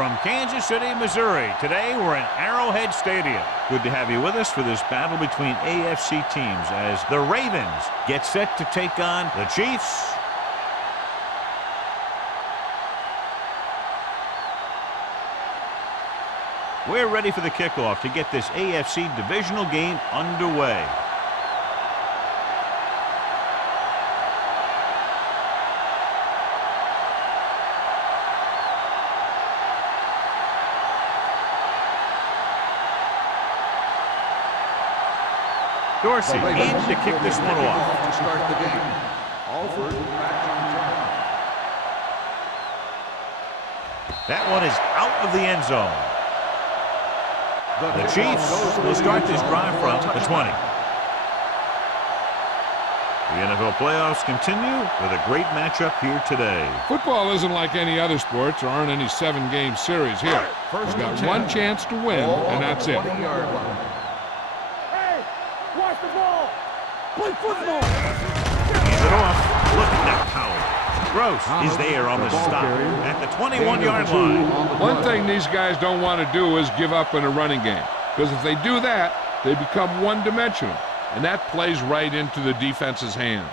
From Kansas City, Missouri, today we're in Arrowhead Stadium. Good to have you with us for this battle between AFC teams as the Ravens get set to take on the Chiefs. We're ready for the kickoff to get this AFC Divisional game underway. Dorsey in to kick this one off. To start the game. Alford back to return. That one is out of the end zone. The Chiefs will start this drive from the 20. The NFL playoffs continue with a great matchup here today. Football isn't like any other sport. There aren't any 7-game series here. You've got one chance to win, and that's it. Watch the ball. Play football. Hands it off. Look at that power. Gross is there on the stop at the 21-yard line. One thing these guys don't want to do is give up in a running game. Because if they do that, they become one-dimensional. And that plays right into the defense's hands.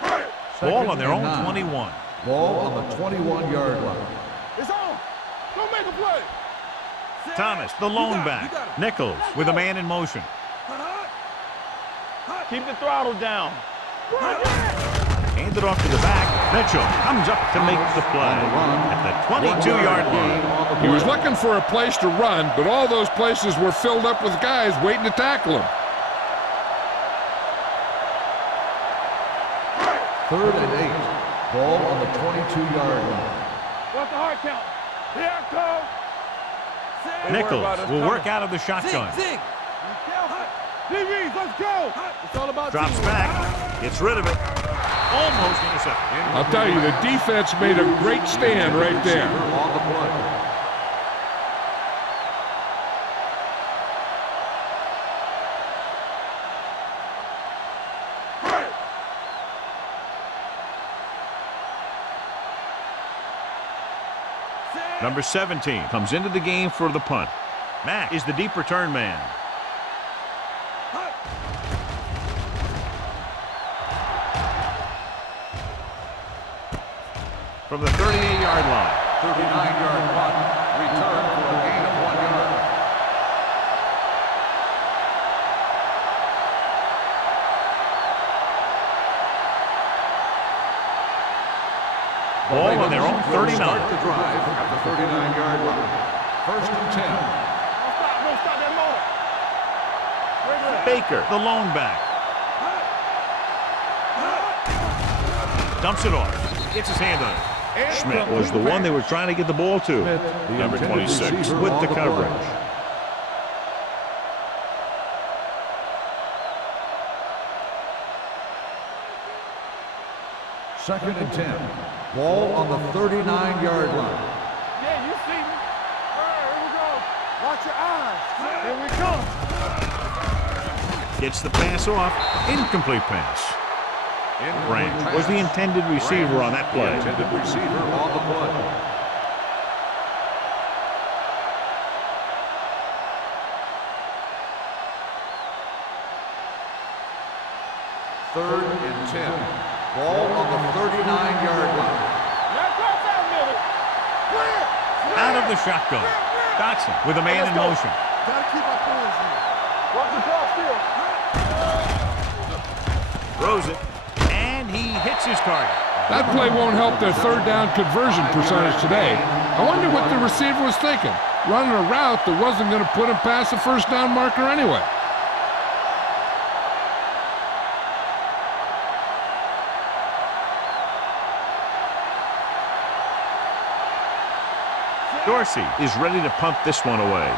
Ball on their own 21. Ball on the 21-yard line. It's on. Don't make a play. Thomas, the lone back. Nichols with a man in motion. Keep the throttle down. Hand it off to the back. Mitchell comes up to make the play at the 22-yard line. He was looking for a place to run, but all those places were filled up with guys waiting to tackle him. 3rd and 8. Ball on the 22-yard line. What's the hard count? Here it comes. Nichols will work out of the shotgun. Zig. DBs, let's go. It's all about Drops back. Gets rid of it. Almost intercepted. I'll tell you, the defense made a great stand right there. On the play. Number 17 comes into the game for the punt. Matt is the deep return man. From the 38-yard line. 39-yard punt. Return for a gain of 1 yard. Ball on their own 39. Start the drive at the 39-yard line. 1st and 10. Don't stop that motor. Baker, the lone back. Dumps it off. Gets his hand on it. Schmidt was the one they were trying to get the ball to. Number 26 with the coverage. Second and 10. Ball on the 39-yard line. Yeah, you see me. All right, here we go. Watch your eyes. Here we come. Gets the pass off. Incomplete pass. Branch was the intended receiver on that play. Intended receiver on the play. Third and 10. Ball on the 39-yard line. Out of the shotgun. Dotson with a man in motion. Gotta keep our points in. Watch the ball still. Throws it. And he hits his target. That play won't help their 3rd down conversion percentage today. I wonder what the receiver was thinking. Running a route that wasn't going to put him past the 1st down marker anyway. Dorsey is ready to punt this one away.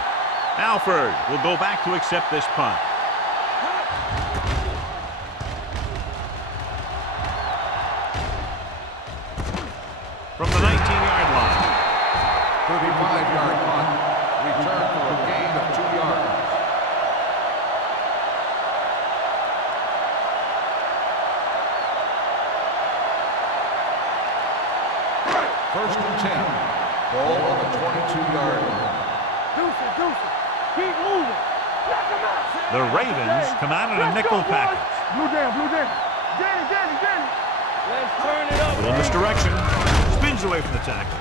Alford will go back to accept this punt. From the 19-yard line. 35-yard punt. Return for a gain of 2 yards. First and 10. Ball on the 22-yard line. Deuce. Keep moving. Knock him out. The Ravens come out in a nickel package. Blue down. Danny. Let's turn it up. Pull in this direction. Spins away from the tackle.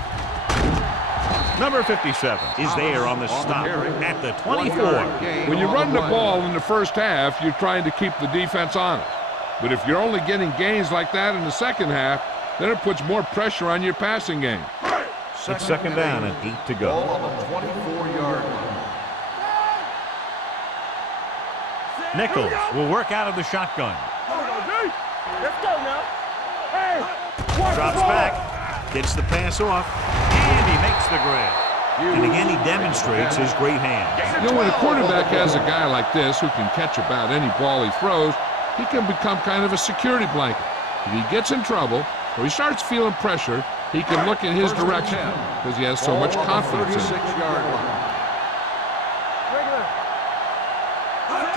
Number 57 is there on the stop at the 24. When you run the ball in the first half, you're trying to keep the defense honest. But if you're only getting gains like that in the second half, then it puts more pressure on your passing game. It's second down and 8 to go. Ball on the 24-yard line. Nichols will work out of the shotgun. Let's go now. Hey. Drops back, gets the pass off, and he makes the grab. And again, he demonstrates his great hands. You know, when a quarterback has a guy like this who can catch about any ball he throws, he can become kind of a security blanket. If he gets in trouble or he starts feeling pressure, he can look in his direction because he has so much confidence in him.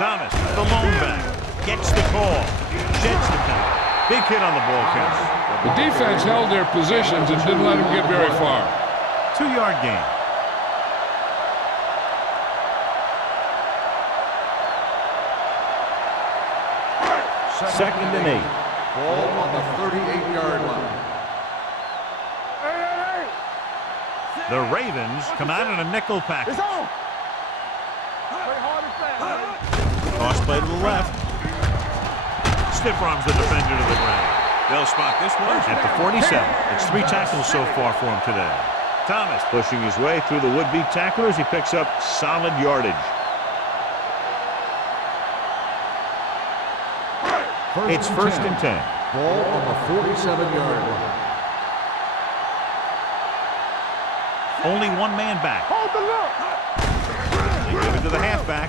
Thomas, the lone back, gets the call, sheds the count. Big hit on the ball count. The defense held their positions and didn't let him get very far. 2-yard gain. Second and 8. Ball on the 38-yard line. Hey. The Ravens come out in a nickel package. It's on. Play hard and fast, man. Cross play to the left. Stiff arms the defender to the ground. They'll spot this one at the 47. It's 3 tackles so far for him today. Thomas pushing his way through the would-be tacklers. He picks up solid yardage. It's first and 10. Ball on the 47-yard line. Only one man back. Hold the look. They give it to the halfback.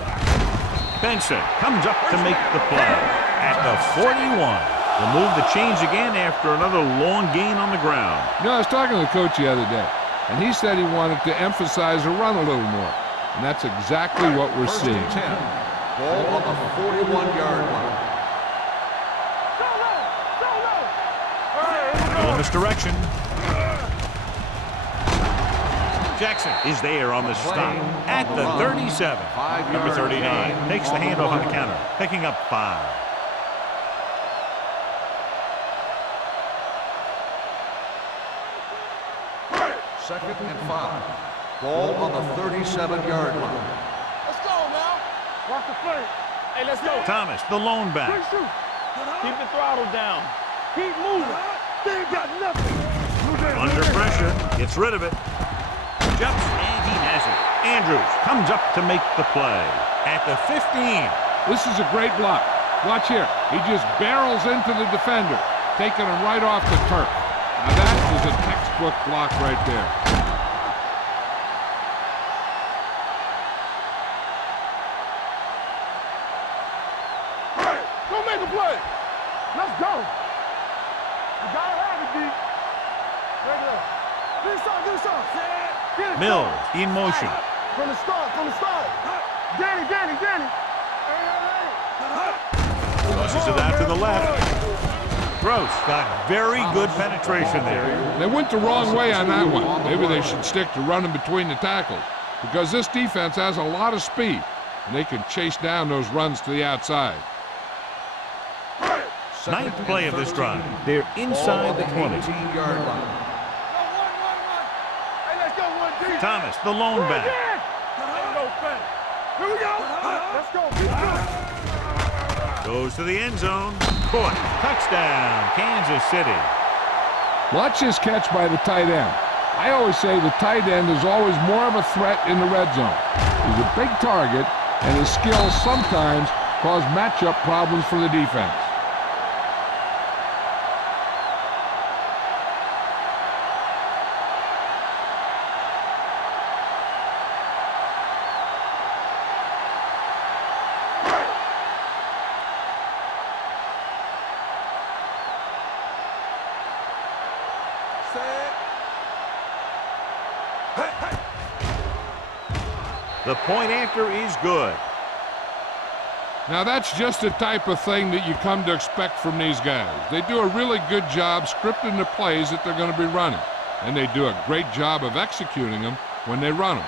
Benson comes up to make the play at the 41. They'll move the chains again after another long gain on the ground. You know, I was talking to the coach the other day, and he said he wanted to emphasize the run a little more. And that's exactly what we're First seeing. and 10. Ball on the 41-yard line. Go in this direction. Jackson is there on the stop at the 37. Number 39 takes the handoff on the counter, picking up 5. Second and 5. Ball on the 37-yard line. Let's go now. Watch the play. Hey, let's go. Thomas, the lone back. Keep the throttle down. Keep moving. They ain't got nothing. Under pressure, gets rid of it. Jumps, and he has it. Andrews comes up to make the play at the 15. This is a great block. Watch here. He just barrels into the defender, taking him right off the turf. Now that is a textbook block right there. Go make a play. Let's go. You gotta have it, D. Regular. Do something. Get it. Mills in motion. From the start. Danny. Tosses it out to the left. Gross got very good penetration there. They went the wrong way on that one. Maybe they should stick to running between the tackles because this defense has a lot of speed and they can chase down those runs to the outside. Ninth play of this drive. They're inside the 20. 18-yard line. Hey, let's go, 1D. Thomas, the lone back. Ain't no thing. Here we go. Let's go. Keep going. Goes to the end zone. Caught. Touchdown, Kansas City. Watch this catch by the tight end. I always say the tight end is always more of a threat in the red zone. He's a big target, and his skills sometimes cause matchup problems for the defense. The point after is good. Now that's just the type of thing that you come to expect from these guys. They do a really good job scripting the plays that they're going to be running, and they do a great job of executing them when they run them.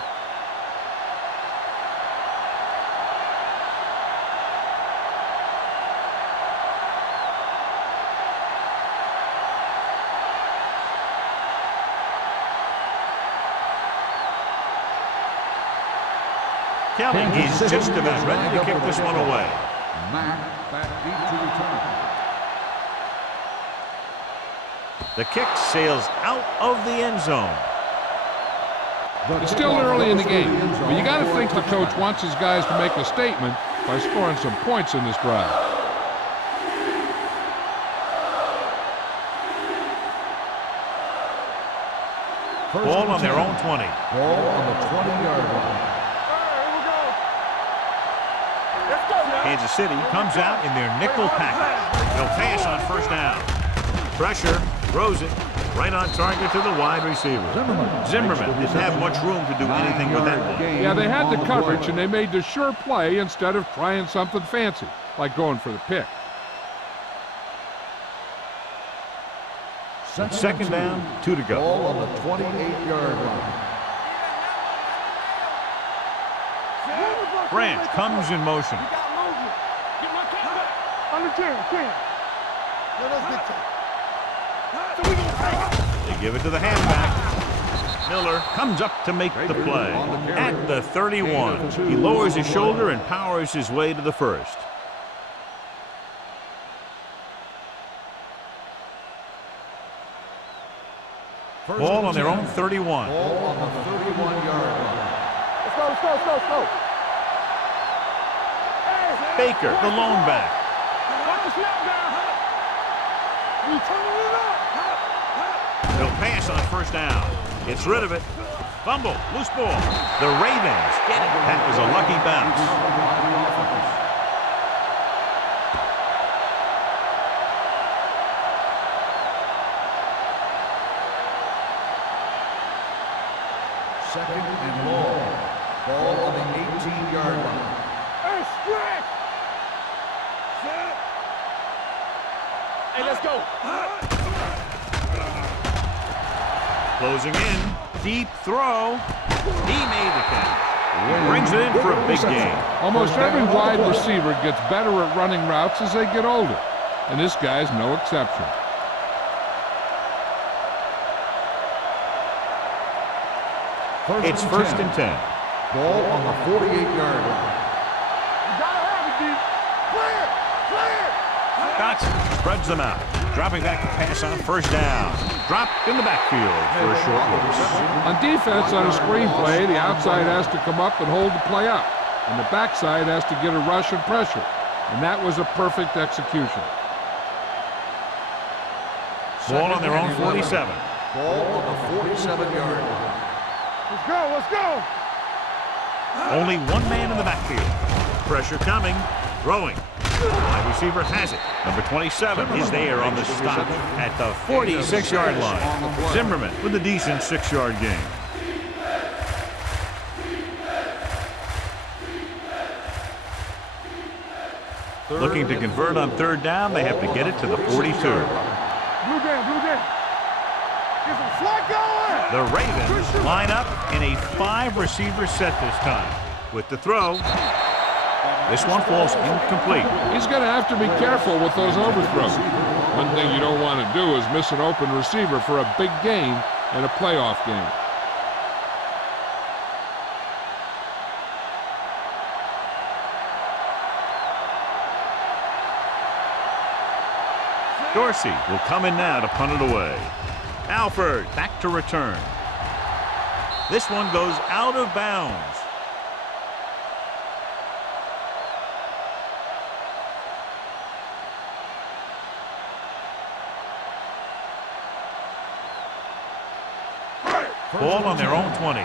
Kelly, he's just about ready to kick this one away. Mack back deep to return. The kick sails out of the end zone. It's still early in the game, but you got to think the coach wants his guys to make a statement by scoring some points in this drive. Ball on their own 20. Ball on the 20-yard line. Kansas City comes out in their nickel package. They'll pass on first down. Pressure, throws it, right on target to the wide receiver. Zimmerman didn't have much room to do anything with that one. Yeah, they had the coverage, and they made the sure play instead of trying something fancy, like going for the pick. Second down, 2 to go. Ball on the 28-yard line. Branch comes in motion. Under 10. They give it to the halfback. Miller comes up to make the play. At the 31, he lowers his shoulder and powers his way to the first. Ball on their own 31. Ball on the 31-yard line. Let's go. Baker, the lone back. Watch the snap down. You turning it up. They'll pass on first down. Gets rid of it. Fumble, loose ball. The Ravens get it. That was a lucky bounce. Second and long. Ball on the 18-yard line. Hey, stretch. Hey, let's go. Closing in. Deep throw. He made the catch. Brings it in for a big gain. Almost every wide receiver gets better at running routes as they get older, and this guy's no exception. It's first and 10. Ball on the 48-yard line. You gotta have it, D. Clear. Dotson spreads them out. Dropping back to pass on first down. Dropped in the backfield for a short loss. On defense, on a screen play, the outside has to come up and hold the play up, and the backside has to get a rush and pressure, and that was a perfect execution. Ball on their own 47. Ball on the 47-yard line. Let's go. Only one man in the backfield. Pressure coming. Throwing. Wide receiver has it. Number 27 is there on the stop at the 46-yard line. Zimmerman with a decent 6-yard gain. Looking to convert on third down, they have to get it to the 42. Blue game. Get some slack going. The Ravens line up in a 5-receiver set this time. With the throw, this one falls incomplete. He's going to have to be careful with those overthrows. One thing you don't want to do is miss an open receiver for a big gain in a playoff game. Dorsey will come in now to punt it away. Alford back to return. This one goes out of bounds. Ball on their own 20. Ball on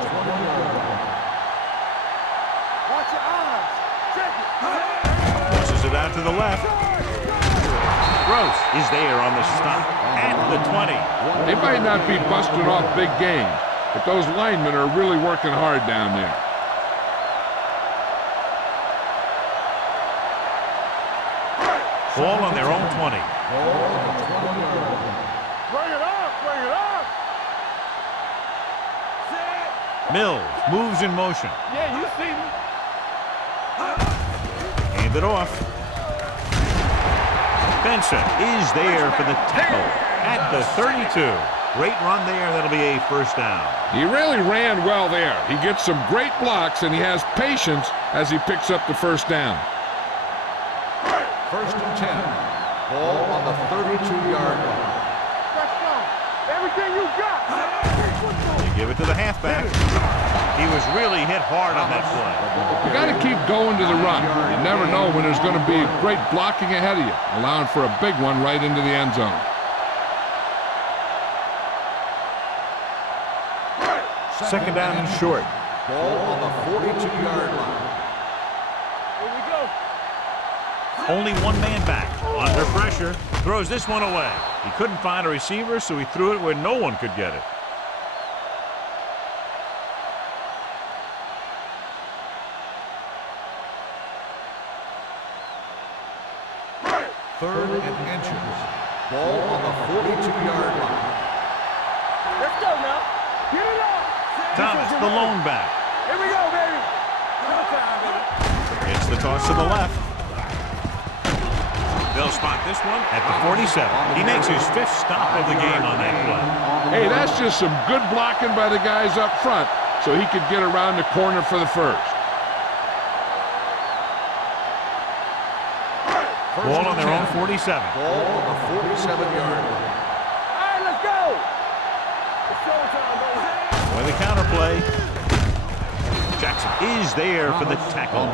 the 20-yard line. Watch your eyes. Check it. Pushes it out to the left. Gross is there on the stop at the 20. They might not be busting off big games, but those linemen are really working hard down there. Ball on their own 20. Ball on the 20-yard line. Bring it up. Mills moves in motion. Yeah, you see me. Hand it off. Benson is there for the tackle at the 32. Great run there. That'll be a first down. He really ran well there. He gets some great blocks, and he has patience as he picks up the first down. 1st and 10. Ball on the 32-yard line. Let's go. Everything you got. You give it to the halfback. He was really hit hard on that play. You got to keep going to the run. You never know when there's going to be great blocking ahead of you, allowing for a big one right into the end zone. Second down and short. Ball on the 42-yard line. Here we go. Only one man back. Under pressure. Throws this one away. He couldn't find a receiver, so he threw it where no one could get it. Third and inches. Ball on the 42-yard line. Let's go now. Get it up. Thomas, the lone back. Here we go, baby. It's the toss to the left. They'll spot this one at the 47. He makes his 5th stop of the game on that play. Hey, that's just some good blocking by the guys up front so he could get around the corner for the first. Ball on their own 47. Ball on the 47-yard line. All right, let's go. It's showtime, baby. With the counterplay. Jackson is there for the tackle.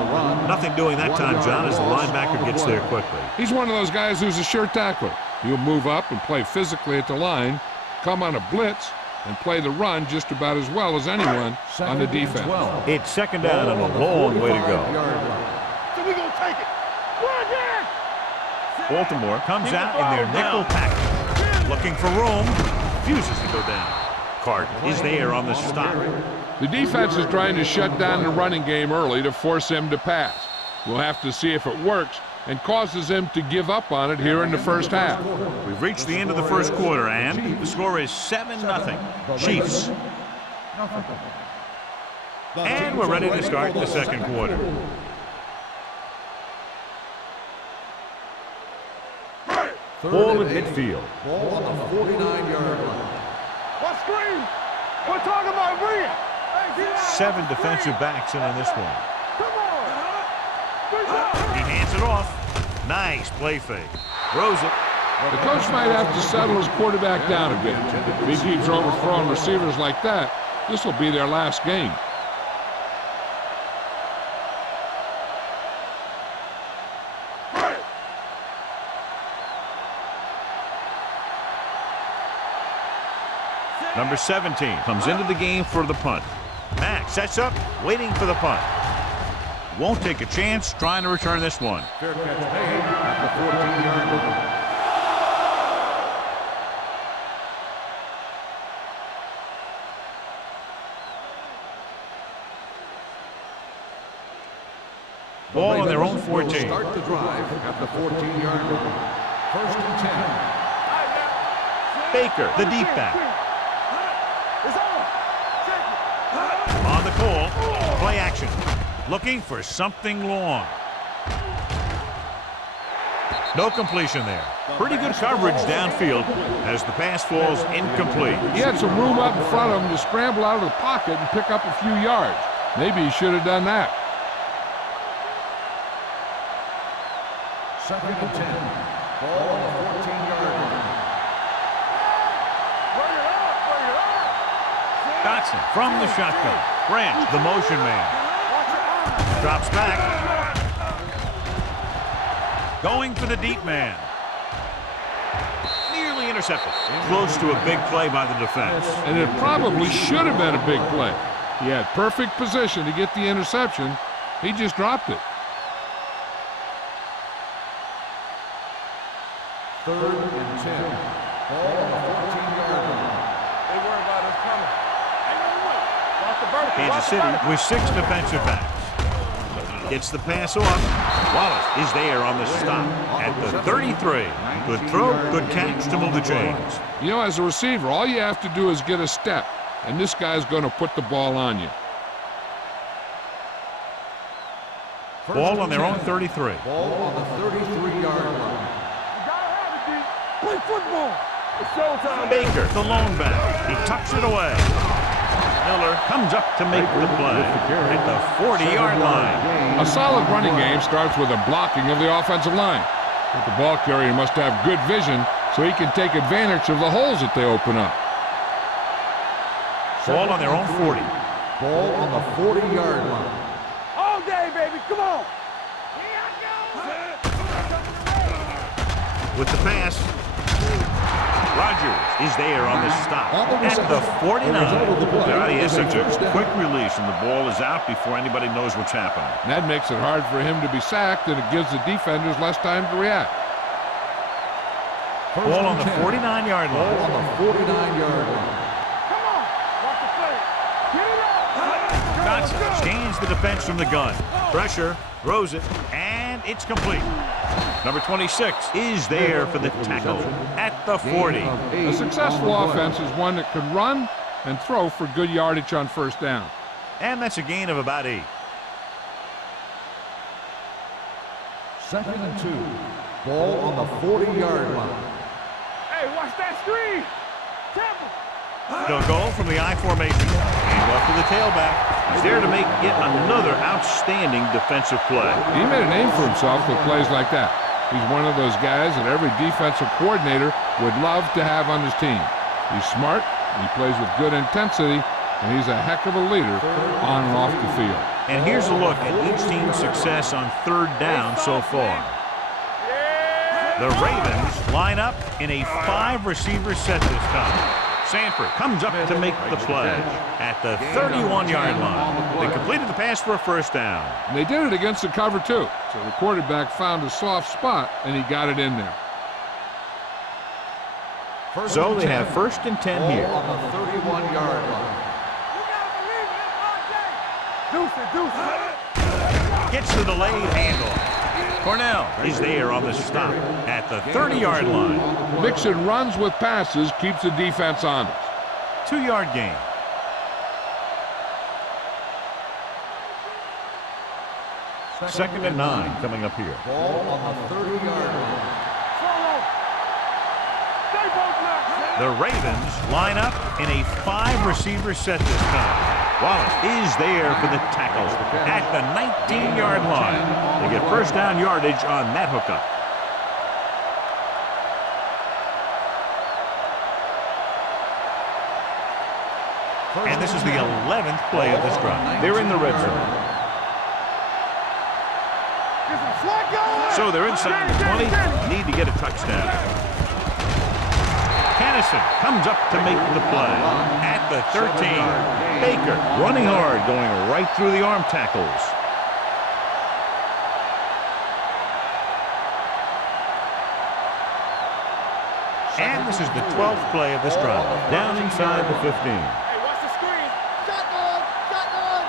Nothing doing that time, John, as the linebacker gets there quickly. He's one of those guys who's a sure tackler. He'll move up and play physically at the line, come on a blitz, and play the run just about as well as anyone on the defense. It's second down and a long way to go. So we gonna take it. Run again. Baltimore comes out in their nickel package. Looking for room. Refuses to go down. Carton is there on the stop. The defense is trying to shut down the running game early to force him to pass. We'll have to see if it works and causes him to give up on it here in the first half. We've reached the end of the first quarter, and the score is 7-0. Chiefs. And we're ready to start the second quarter. Ball at midfield. Ball on the 49-yard line. What screen? We're talking about Rhea. Hey, get out. 7 defensive backs in on this one. Come on. Good job. He hands it off. Nice play fake. Throws it. The coach might have to settle his quarterback down a bit. If he keeps overthrowing receivers like that, this will be their last game. Number 17 comes into the game for the punt. Mack sets up, waiting for the punt. Won't take a chance, trying to return this one. Fair catch made at the 14-yard line. Ball on their own 14. Start the drive at the 14-yard line. 1st and 10. Baker, the deep back. It's on. Take it. On the call, play action. Looking for something long. No completion there. Pretty good coverage downfield as the pass falls incomplete. He had some room up in front of him to scramble out of the pocket and pick up a few yards. Maybe he should have done that. 2nd and 10. Ball on the 14-yard line. Bring it up. Bring it up. Dotson from the shotgun. Branch, the motion man. Drops back. Going for the deep man. Nearly intercepted. Close to a big play by the defense. And it probably should have been a big play. He had perfect position to get the interception. He just dropped it. 3rd and 10. Ball on the 14-yard line. They worry about us coming. Ain't no way. Watch the vertical. Kansas City with 6 defensive backs. Gets the pass off. Wallace is there on the stop at the 33. Good throw, good catch to move the chains. You know, as a receiver, all you have to do is get a step, and this guy's going to put the ball on you. Ball on their own 33. Ball on the 33-yard line. You gotta play football. It's showtime, Baker, the lone back. He tucks it away. Miller comes up to make the play at the 40-yard line. A solid running game starts with a blocking of the offensive line. But the ball carrier must have good vision so he can take advantage of the holes that they open up. Ball on their own 40. Ball on the 40-yard line. All day, baby. Come on. With the pass, Rodgers is there on the stop at the 49. There he is, such a quick release, and the ball is out before anybody knows what's happening. And that makes it hard for him to be sacked, and it gives the defenders less time to react. Ball on the 49-yard Ball line. on the 49-yard line. Come on. Watch the play. Get it up. Johnson gains the defense from the gun. Pressure, throws it, and it's complete. Number 26 is there for the tackle at the 40. A successful offense is one that can run and throw for good yardage on first down. And that's a gain of about 8. 2nd and 2. Ball on the 40-yard line. Hey, watch that screen. Temple. They'll go from the I formation. And off to the tailback. He's there to make yet another outstanding defensive play. He made a name for himself with plays like that. He's one of those guys that every defensive coordinator would love to have on his team. He's smart, he plays with good intensity, and he's a heck of a leader on and off the field. And here's a look at each team's success on 3rd down so far. The Ravens line up in a 5-receiver set this time. Sanford comes up to make the play at the 31-yard line. They completed the pass for a first down. And they did it against the cover, too. So the quarterback found a soft spot, and he got it in there. So they have 1st and 10 here. Ball on the 31-yard line. Gets the delayed handoff. Cornell is there on the stop at the 30-yard line. Mixing runs with passes keeps the defense honest. 2-yard gain. Second and 9 coming up here. Ball on the 30-yard line. The Ravens line up in a 5-receiver set this time. Wallace is there for the tackle at the 19-yard line. They get first down yardage on that hookup. And this is the 11th play of this drive. They're in the red zone. So they're inside the 20, need to get a touchdown. Kennison comes up to make the play at the 13. Baker running hard, going right through the arm tackles. And this is the 12th play of this drive. Down inside the 15. Hey, watch the screen. Shotgun! Shotgun!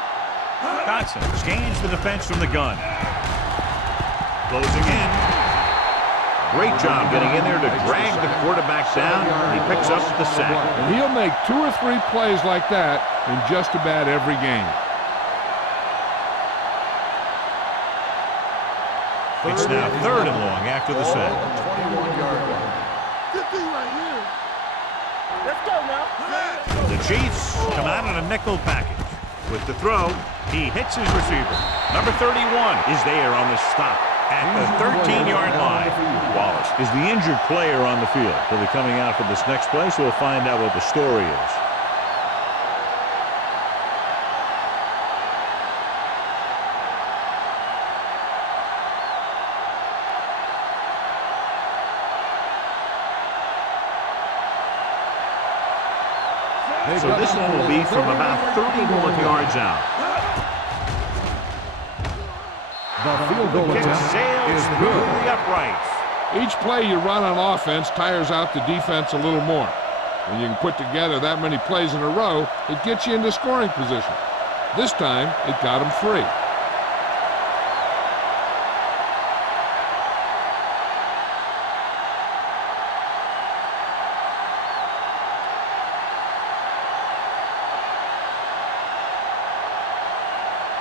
Dotson gains the defense from the gun. Closing in. Great job getting in there to drag the quarterback down. He picks up the sack. And he'll make 2 or 3 plays like that in just about every game. It's now 3rd and long after the sack. 21-yard line. Good thing right here. Let's go now. The Chiefs come out in a nickel package. With the throw, he hits his receiver. Number 31 is there on the stop at the 13-yard line. Wallace is the injured player on the field. He'll be coming out for this next play, so we'll find out what the story is. So this one will be from about 31 yards out. The field goal Kick attempt sails is through good. the uprights. Each play you run on offense tires out the defense a little more. When you can put together that many plays in a row, it gets you into scoring position. This time, it got them free.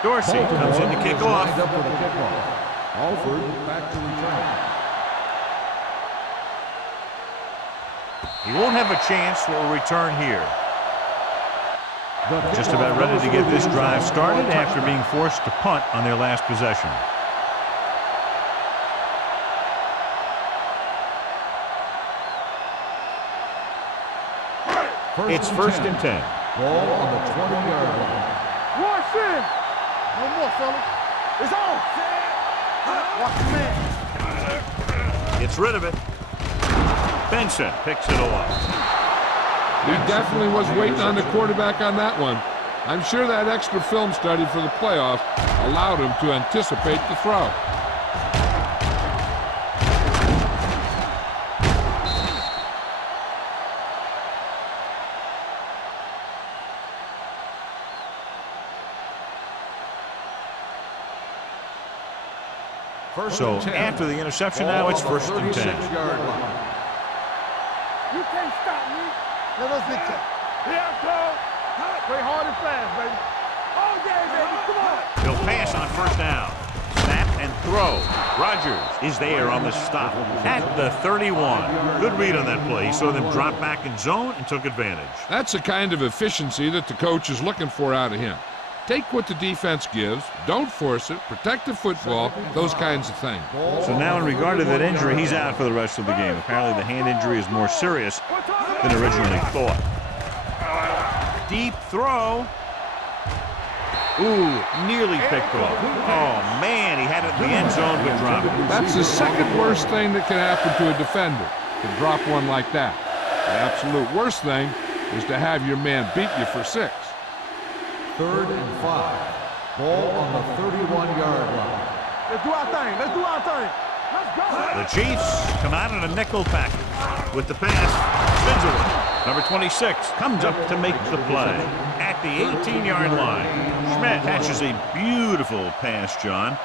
Dorsey comes in to kick off. Lined up for the kickoff. Alford back to return. He won't have a chance for a return here. Just about ready to get this drive started after being forced to punt on their last possession. It's first and 10. Ball on the 20-yard line. Watch it. No more, fellas. It's on. Watch the man. Gets rid of it. Benson picks it off. He definitely was waiting on the quarterback on that one. I'm sure that extra film study for the playoffs allowed him to anticipate the throw. So after the interception, now it's first and 10. You can't stop me. Let us get you. Here I come. Play hard and fast, baby. Oh, yeah, baby. Come on. He'll pass on first down. Snap and throw. Rodgers is there on the stop at the 31. Good read on that play. He saw them drop back in zone and took advantage. That's the kind of efficiency that the coach is looking for out of him. Take what the defense gives, don't force it, protect the football, those kinds of things. So now in regard to that injury, he's out for the rest of the game. Apparently the hand injury is more serious than originally thought. Deep throw. Ooh, nearly picked off. Oh, man, he had it in the end zone but dropped it. That's the second worst thing that can happen to a defender, to drop one like that. The absolute worst thing is to have your man beat you for 6. 3rd and 5. Ball on the 31-yard line. Let's do our thing. Let's do our thing. Let's go. The Chiefs come out in a nickel package with the pass. Spins away. Number 26 comes up to make the play at the 18-yard line. Schmidt catches a beautiful pass, John,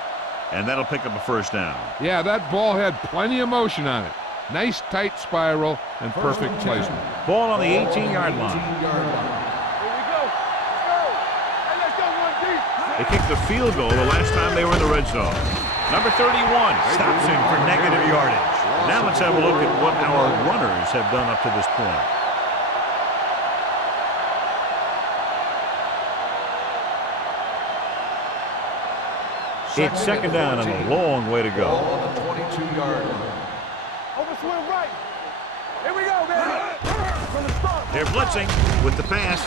and that'll pick up a first down. Yeah, that ball had plenty of motion on it. Nice tight spiral and perfect placement. Ball on the 18-yard line. They kicked the field goal the last time they were in the red zone. Number 31 stops him for negative yardage. Now let's have a look at what our runners have done up to this point. It's second down and a long way to go. Ball on the 22-yard line. Overswing right. Here we go, baby. From the start. They're blitzing with the pass.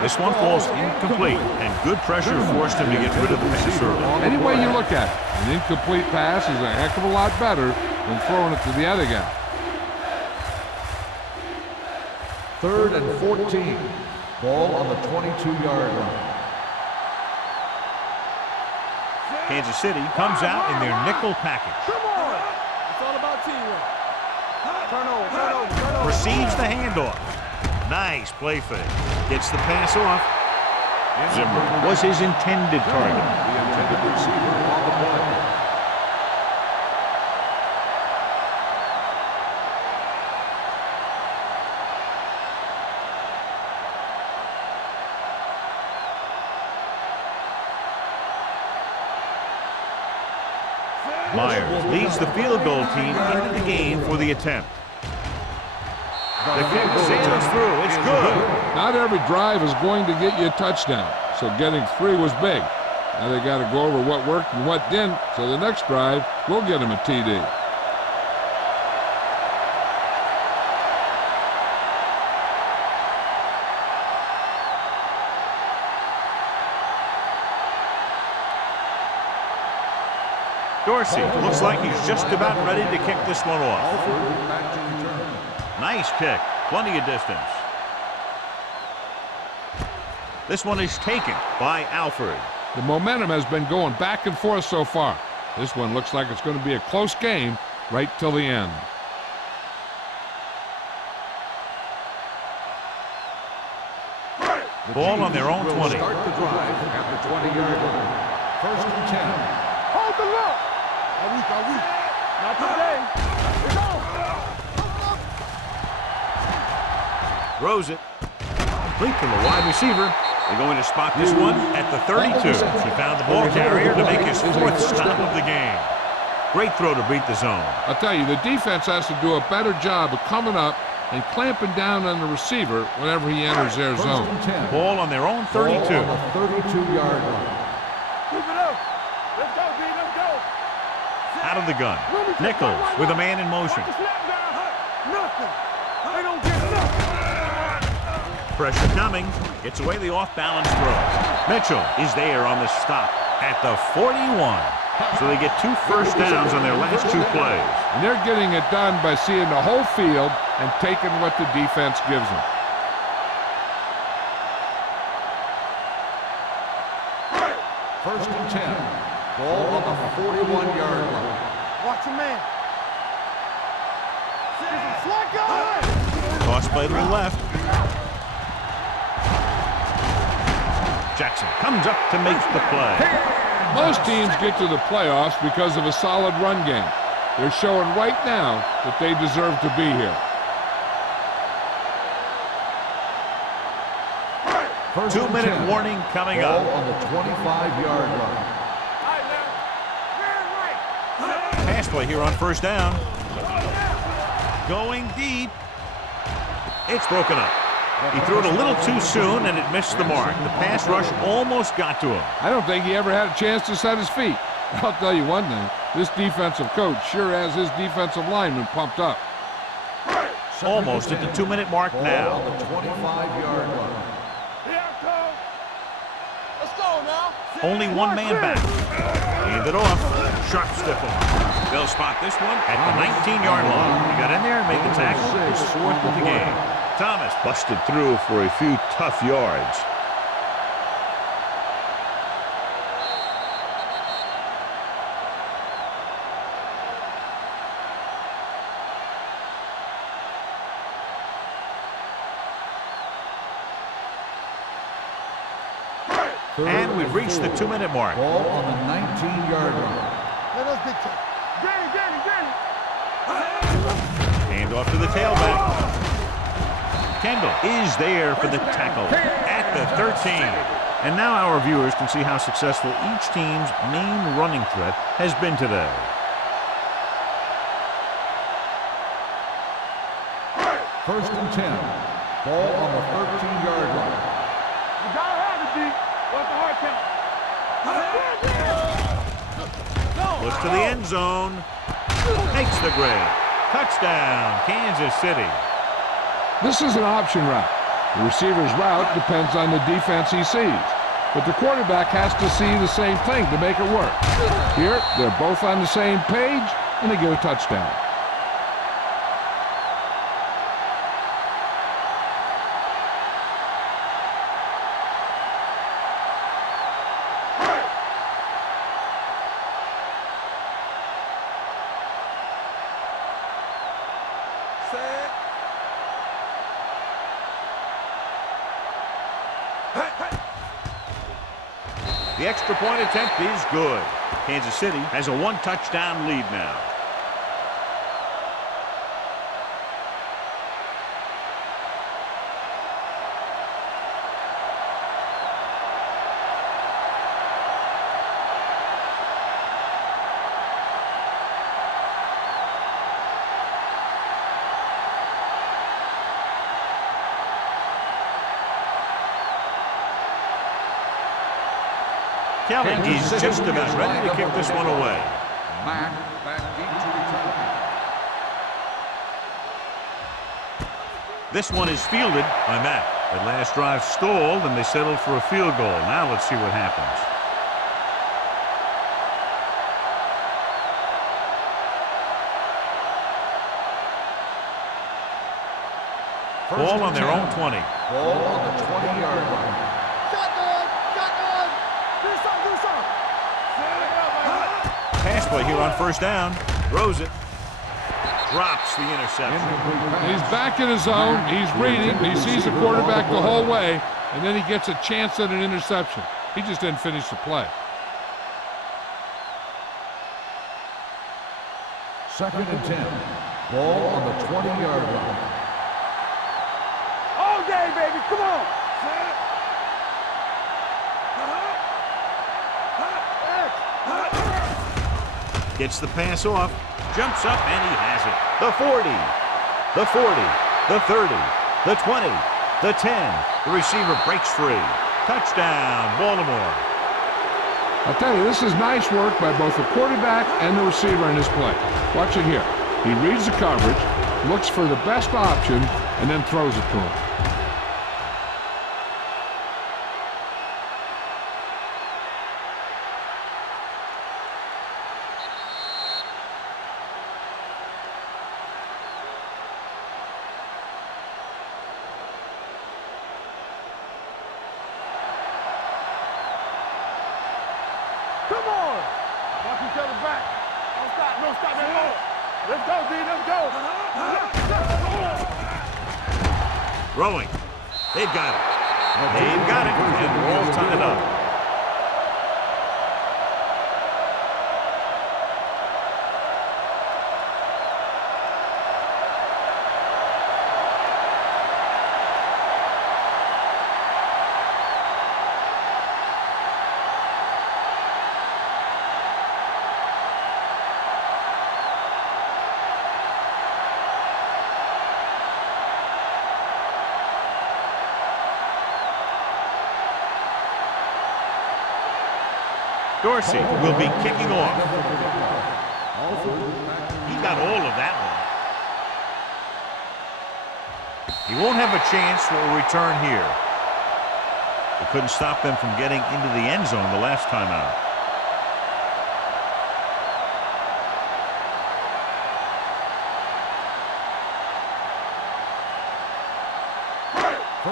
This one falls incomplete, and good pressure forced him to get rid of the pass early. Any way you look at it, an incomplete pass is a heck of a lot better than throwing it to the other guy. 3rd and 14. Ball on the 22-yard line. Kansas City comes out in their nickel package. Come on. It's all about teamwork. Turn over. Receives the handoff. Nice play fake. Gets the pass off. Zimmer was his intended target. The intended receiver on the play. Myers leads the field goal team into the game for the attempt. The kick sails through. It's good. Not every drive is going to get you a touchdown, so getting 3 was big. Now they got to go over what worked and what didn't, so the next drive will get him a TD. Dorsey looks like he's just about ready to kick this one off. Back to return. Nice kick. Plenty of distance. This one is taken by Alford. The momentum has been going back and forth so far. This one looks like it's going to be a close game right till the end. Ball on their own 20. Start the drive at the 20-yard line. 1st and 10. Hold the look. Are we? Not today. It's on. Throws it. Complete from the wide receiver. They're going to spot this one at the 32. He found the ball carrier to make his 4th stop of the game. Great throw to beat the zone. I'll tell you, the defense has to do a better job of coming up and clamping down on the receiver whenever he enters their First zone. and 10. Ball on their own 32. Ball on the 32-yard line. Keep it up. Let's go, B. Let's go. Out of the gun. Nichols with a man in motion. Watch the snap down. Nothing. They don't get nothing. Pressure coming. Gets away the off-balance throw. Mitchell is there on the stop at the 41. So they get 2 first downs on their last 2 plays. And they're getting it done by seeing the whole field and taking what the defense gives them. First and 10. Ball on the 41-yard line. Watch your man. Slug guy. Toss play to the left. Jackson comes up to make the play. Most teams get to the playoffs because of a solid run game. They're showing right now that they deserve to be here. First and 2-minute 10. warning coming Ball up. on the 25-yard line. Pass play here on first down. Going deep. It's broken up. He threw it a little too soon, and it missed the mark. The pass rush almost got to him. I don't think he ever had a chance to set his feet. I'll tell you one thing, this defensive coach sure has his defensive lineman pumped up. Almost at the 2-minute mark Ball now. on the 25-yard line. Let's go now. Only one man back. Hand it off. Sharp stiff arm. They'll spot this one at the 19-yard line. He got in there and made the tackle. His 4th of the game. Thomas busted through for a few tough yards. And we've reached the 2-minute mark. Ball on the 19-yard line. Let us get to Get it. Hand off to the tailback. Kendall is there for the tackle at the 13. And now our viewers can see how successful each team's main running threat has been today. First and 10. Ball on the 13-yard line. You gotta have it, D. What's the hard count? Looks to the end zone. Makes the grab. Touchdown, Kansas City. This is an option route. The receiver's route depends on the defense he sees. But the quarterback has to see the same thing to make it work. Here, they're both on the same page, and they get a touchdown. Set. The extra point attempt is good. Kansas City has a 1-touchdown lead now. Kelly is just about ready to kick this one away. Mack back deep to return. This one is fielded by Matt. That last drive stalled, and they settled for a field goal. Now let's see what happens. Ball on their own 20. Ball on the 20-yard line. Shotgun. Do something. Pass play here on first down. Throws it. Drops the interception. Incomplete pass. He's back in his zone. He's reading. He sees the quarterback the whole way, and then he gets a chance at an interception. He just didn't finish the play. Second and 10. Ball on the 20-yard line. All day, baby. Come on. Gets the pass off. Jumps up, and he has it. The 40. The 40. The 30. The 20. The 10. The receiver breaks free. Touchdown, Baltimore. I'll tell you, this is nice work by both the quarterback and the receiver in this play. Watch it here. He reads the coverage, looks for the best option, and then throws it to him. Come on! Watch each other back. Don't stop, no stop that ball. Let's go, D, let's go. Throwing. They've got it. They've got it, and we're all tied up. Dorsey will be kicking off. He got all of that one. He won't have a chance for a return here. They couldn't stop them from getting into the end zone the last time out.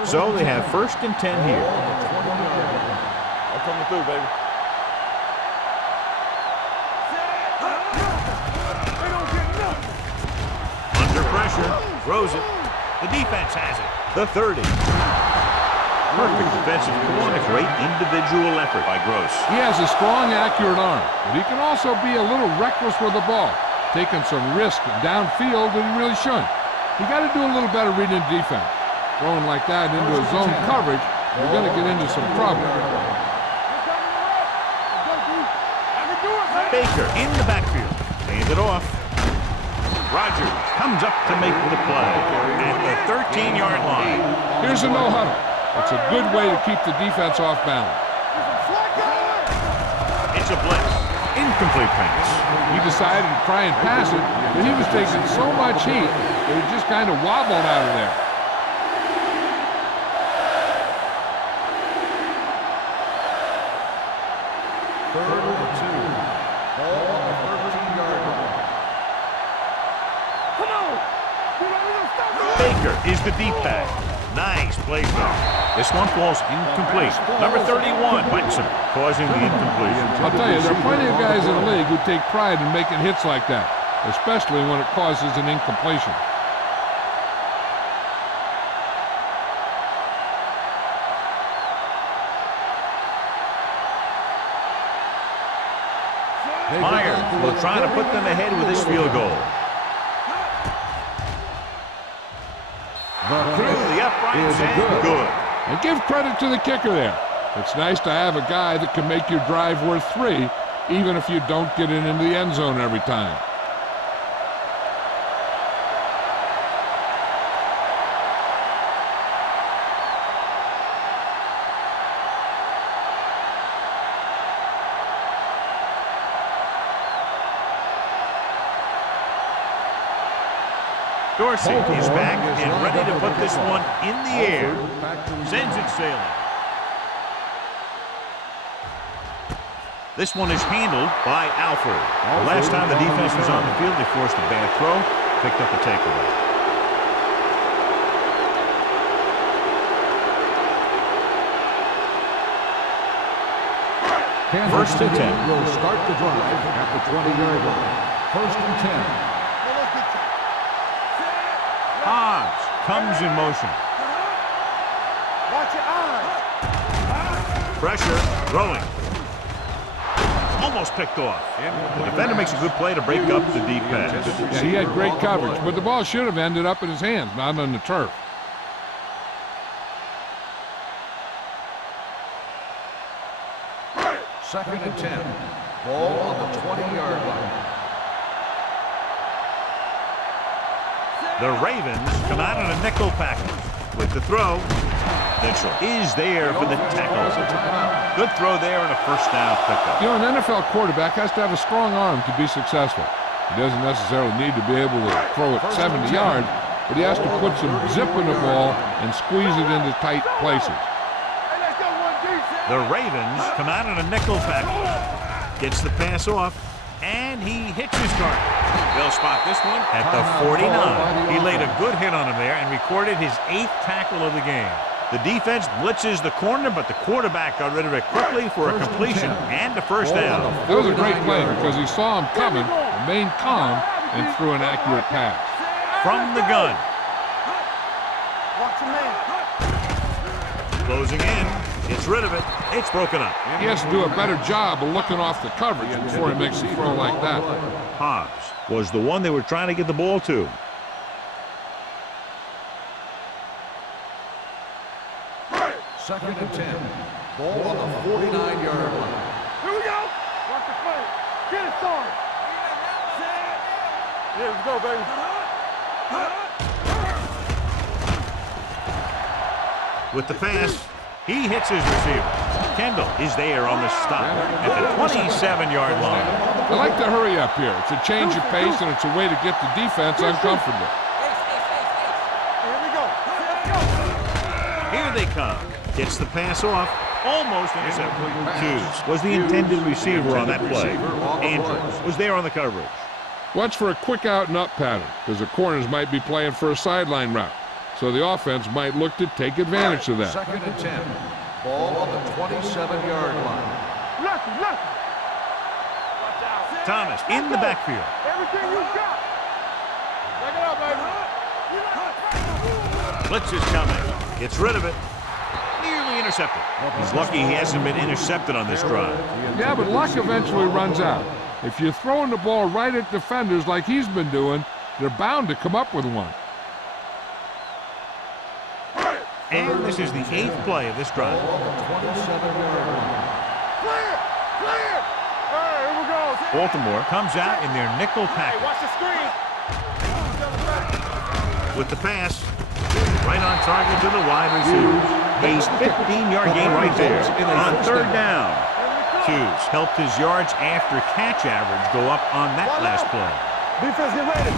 So they have 1st and 10 here. I'm coming through, baby. Under pressure, throws it. The defense has it. The 30. Perfect defensive corner. A great individual effort by Gross. He has a strong, accurate arm, but he can also be a little reckless with the ball, taking some risk downfield that he really shouldn't. You got to do a little better reading the defense. Throwing like that into a zone coverage, you're going to get into some trouble. Baker in the backfield. Hand it off. Rodgers comes up to make the play at the 13-yard line. Here's a no-huddle. It's a good way to keep the defense off balance. It's a blitz. Incomplete pass. He decided to try and pass it, but he was taking so much heat that he just kind of wobbled out of there. Baker is the deep back. Nice play though. This one falls incomplete. Number 31, Benson, causing the incompletion. I'll tell you, there are plenty of guys in the league who take pride in making hits like that, especially when it causes an incompletion. Meyer will try to put them ahead with this field goal. Through the uprights and good. And give credit to the kicker there. It's nice to have a guy that can make your drive worth 3, even if you don't get it into the end zone every time. Dorsey is back and ready to put this one in the air. Sends it sailing. This one is handled by Alford. The last time the defense was on the field, they forced a bad throw, picked up a takeaway. First and 10. Will start the drive at the 20-yard line. 1st and 10. Hobbs comes in motion. Watch your eyes. Pressure, throwing. Almost picked off. The defender makes a good play to break up the deep pass. Yeah, he had great coverage, but the ball should have ended up in his hands, not on the turf. Second and 10. Ball on the 20-yard line. The Ravens come out in a nickel package. With the throw, Mitchell is there for the tackle. Good throw there and a first down pickup. You know, an NFL quarterback has to have a strong arm to be successful. He doesn't necessarily need to be able to throw it 70 yards, but he has to put some zip in the ball and squeeze it into tight places. The Ravens come out in a nickel package. Gets the pass off, and he hits his guard. They'll spot this one at the 49. He laid a good hit on him there and recorded his 8th tackle of the game. The defense blitzes the corner, but the quarterback got rid of it quickly for a completion and a first down. That was a great play because he saw him coming, remained calm, and threw an accurate pass. From the gun. Closing in. Gets rid of it. It's broken up. He has to do a better job of looking off the coverage before he makes a throw like that. Hobbs was the one they were trying to get the ball to. Second and 10. Ball on the 49-yard line. Here we go. Watch the play. Get it started. Yeah, let's go, baby. With the pass, he hits his receiver. Kendall is there on the stop at the 27-yard line. I like to hurry up here. It's a change of pace, and it's a way to get the defense uncomfortable. Here we go. Here they come. Gets the pass off. Almost intercepted. Hughes was the intended receiver on that play. Andrews was there on the coverage. Watch for a quick out and up pattern, because the corners might be playing for a sideline route. So the offense might look to take advantage of that. Second and 10. Ball on the 27-yard line. Left. Thomas in the backfield. Everything you got. Back it up, baby. Blitz is coming. Gets rid of it. Nearly intercepted. He's lucky he hasn't been intercepted on this drive. Yeah, but luck eventually runs out. If you're throwing the ball right at defenders like he's been doing, they're bound to come up with one. And this is the 8th play of this drive. Clear. All right, here we go. Baltimore comes out in their nickel package. Watch the screen. With the pass, right on target to the wide receiver. A 15-yard gain right there on third down. Hughes helped his yards after catch average go up on that last play. Defense, get ready.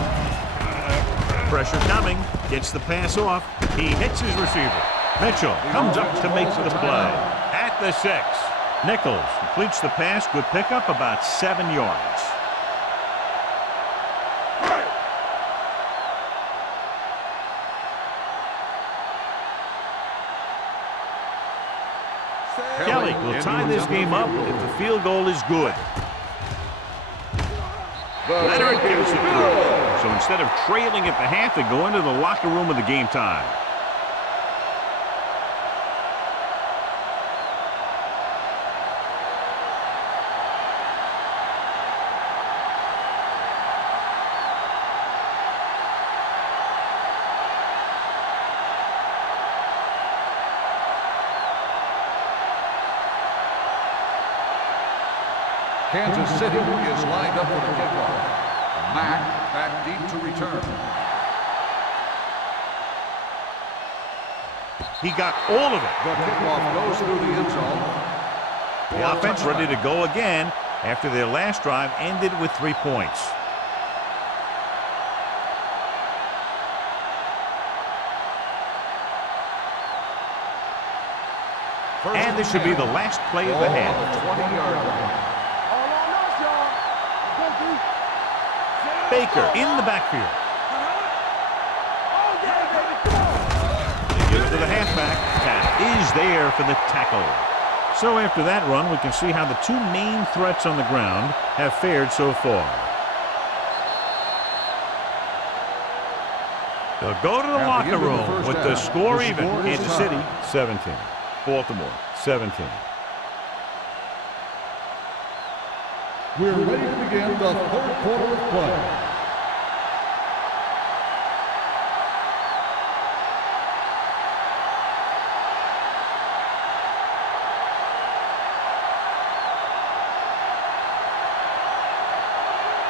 Pressure coming. Gets the pass off. He hits his receiver. Mitchell comes up to make the play. At the 6. Nichols completes the pass. Good pickup, about 7 yards. Kelly will tie this game up if the field goal is good. Leonard gives it through. So instead of trailing at the half, they go into the locker room with the game time. Kansas City is lined up for the kickoff. Mack back deep to return. He got all of it. The kickoff goes through the end zone. The offense ready to go again after their last drive ended with 3 points. And this should be the last play of the half. 20-yard line. All on us, y'all. Go, Duke. Baker in the backfield. Oh, yeah, baby. Come on. They give it to the halfback. Cat is there for the tackle. So after that run, we can see how the 2 main threats on the ground have fared so far. They'll go to the locker room with the score even. Kansas City 17. Baltimore 17. We're ready to begin the third quarter of play.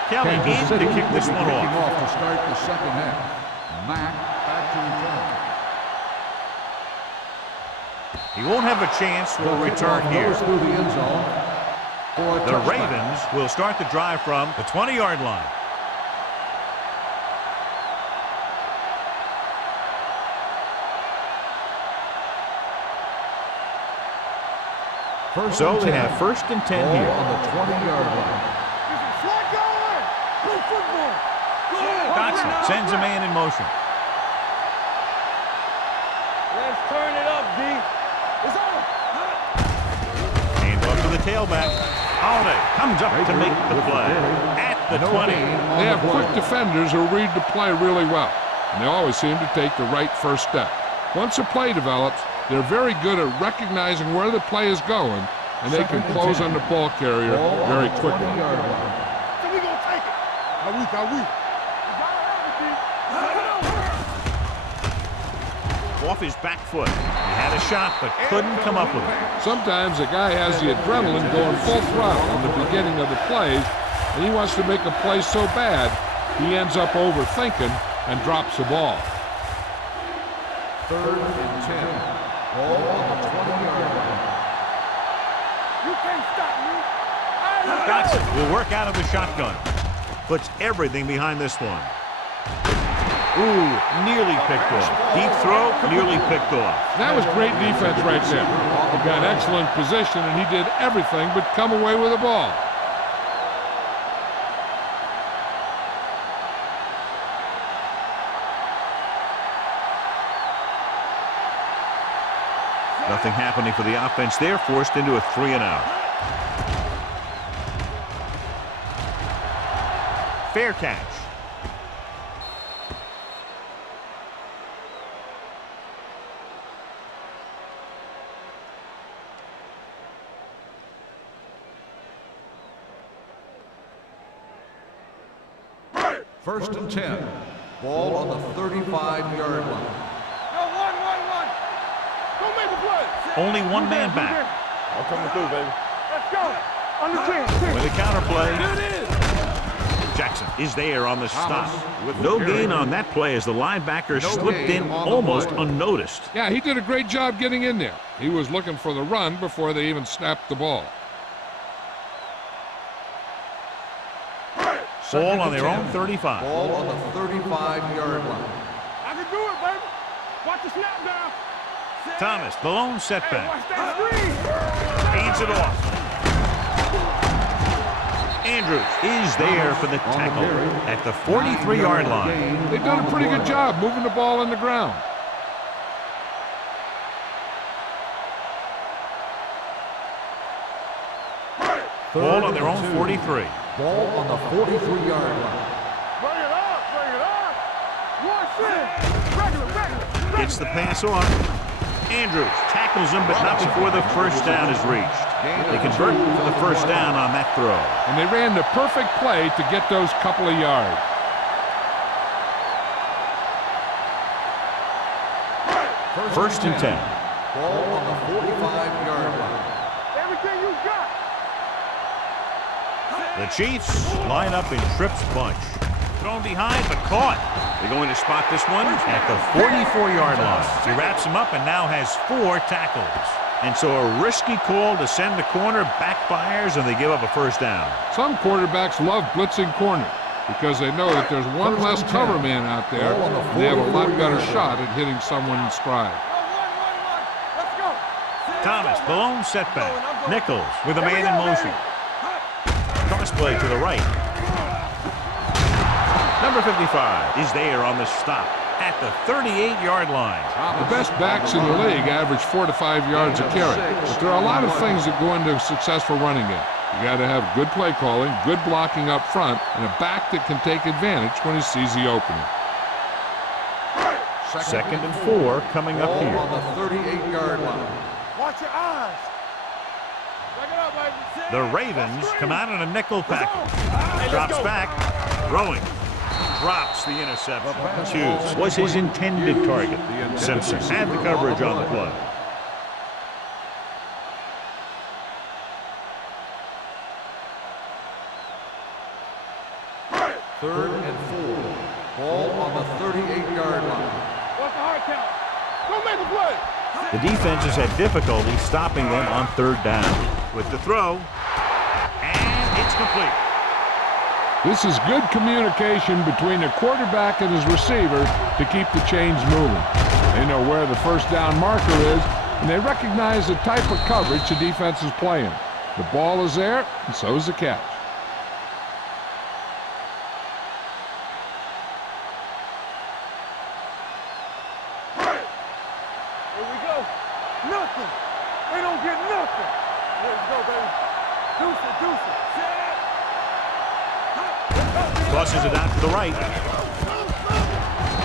Kelly in to kick this one off. To start the second half. Mack back to return. He won't have a chance for a return here. Goes through the end zone for a The touchdown. Ravens will start the drive from the 20-yard line. So they have 1st and 10 Ball here. on the 20-yard line. Slide going. Play football. Dotson sends a man in motion. Let's turn it up, D. It's on. Hand off to the tailback. Holiday comes up to make the play at the 20. They have quick defenders who read the play really well, and they always seem to take the right first step. Once a play develops, they're very good at recognizing where the play is going, and they can close on the ball carrier very quickly. So we gonna take it. How we? Off his back foot. He had a shot, but couldn't come up with it. Sometimes a guy has the adrenaline going full throttle in the beginning of the plays, and he wants to make a play so bad, he ends up overthinking and drops the ball. 3rd and 10. Ball on the 20-yard line. You can't stop me. Dotson will work out of the shotgun. Puts everything behind this one. Ooh, nearly picked off. Deep throw, nearly picked off. That was great defense right there. He got excellent position, and he did everything but come away with the ball. Nothing happening for the offense there, forced into a 3-and-out. Fair catch. First and 10. Ball on the 35-yard line. Yo, one. Go make the play. Only one man back. I'm coming through, baby. Let's go. On the 10. With a counterplay. Jackson is there on the stop. No gain on that play as the linebacker slipped in almost unnoticed. Yeah, he did a great job getting in there. He was looking for the run before they even snapped the ball. Ball on their own 35. Ball on the 35-yard line. I can do it, baby. Watch the snap down. Thomas, the lone setback. Watch that screen. Hands it off. Andrews is there for the tackle at the 43-yard line. They've done a pretty good job moving the ball on the ground. Ball on their own 43. Ball on the 43-yard line. Bring it up. One set. Regular. Gets the pass off. Andrews tackles him, but not before the first down is reached. They convert for the first down on that throw. And they ran the perfect play to get those couple of yards. First and 10. Ball on the 45-yard line. Everything you got. The Chiefs line up in Tripp's bunch. Thrown behind, but caught. They're going to spot this one at the 44-yard line. He wraps him up and now has 4 tackles. And so a risky call to send the corner backfires, and they give up a first down. Some quarterbacks love blitzing corners because they know that there's one less cover man out there, and they have a lot better shot at hitting someone in stride. One. Let's go. Thomas, the lone setback. Nichols with a man in motion. Cross play to the right. Number 55 is there on the stop at the 38-yard line. The best backs in the league average 4 to 5 yards a carry, but there are a lot of things that go into a successful running game. You got to have good play calling, good blocking up front, and a back that can take advantage when he sees the opening. Second and 4 coming up Ball here. on the 38-yard line. Watch your eyes. Back it up, baby. The Ravens come out in a nickel package. Drops back, throwing. Drops the interception. Hughes was his intended target. Simpson had the coverage on the play. Third and 4. Ball on the 38-yard Go make the play. The defense has had difficulty stopping them on third down. With the throw, and it's complete. This is good communication between the quarterback and his receiver to keep the chains moving. They know where the first down marker is, and they recognize the type of coverage the defense is playing. The ball is there, and so is the catch. Here we go. Nothing. They don't get nothing. Let's go, baby. Deuce it, deuce it. Crosses it out to the right.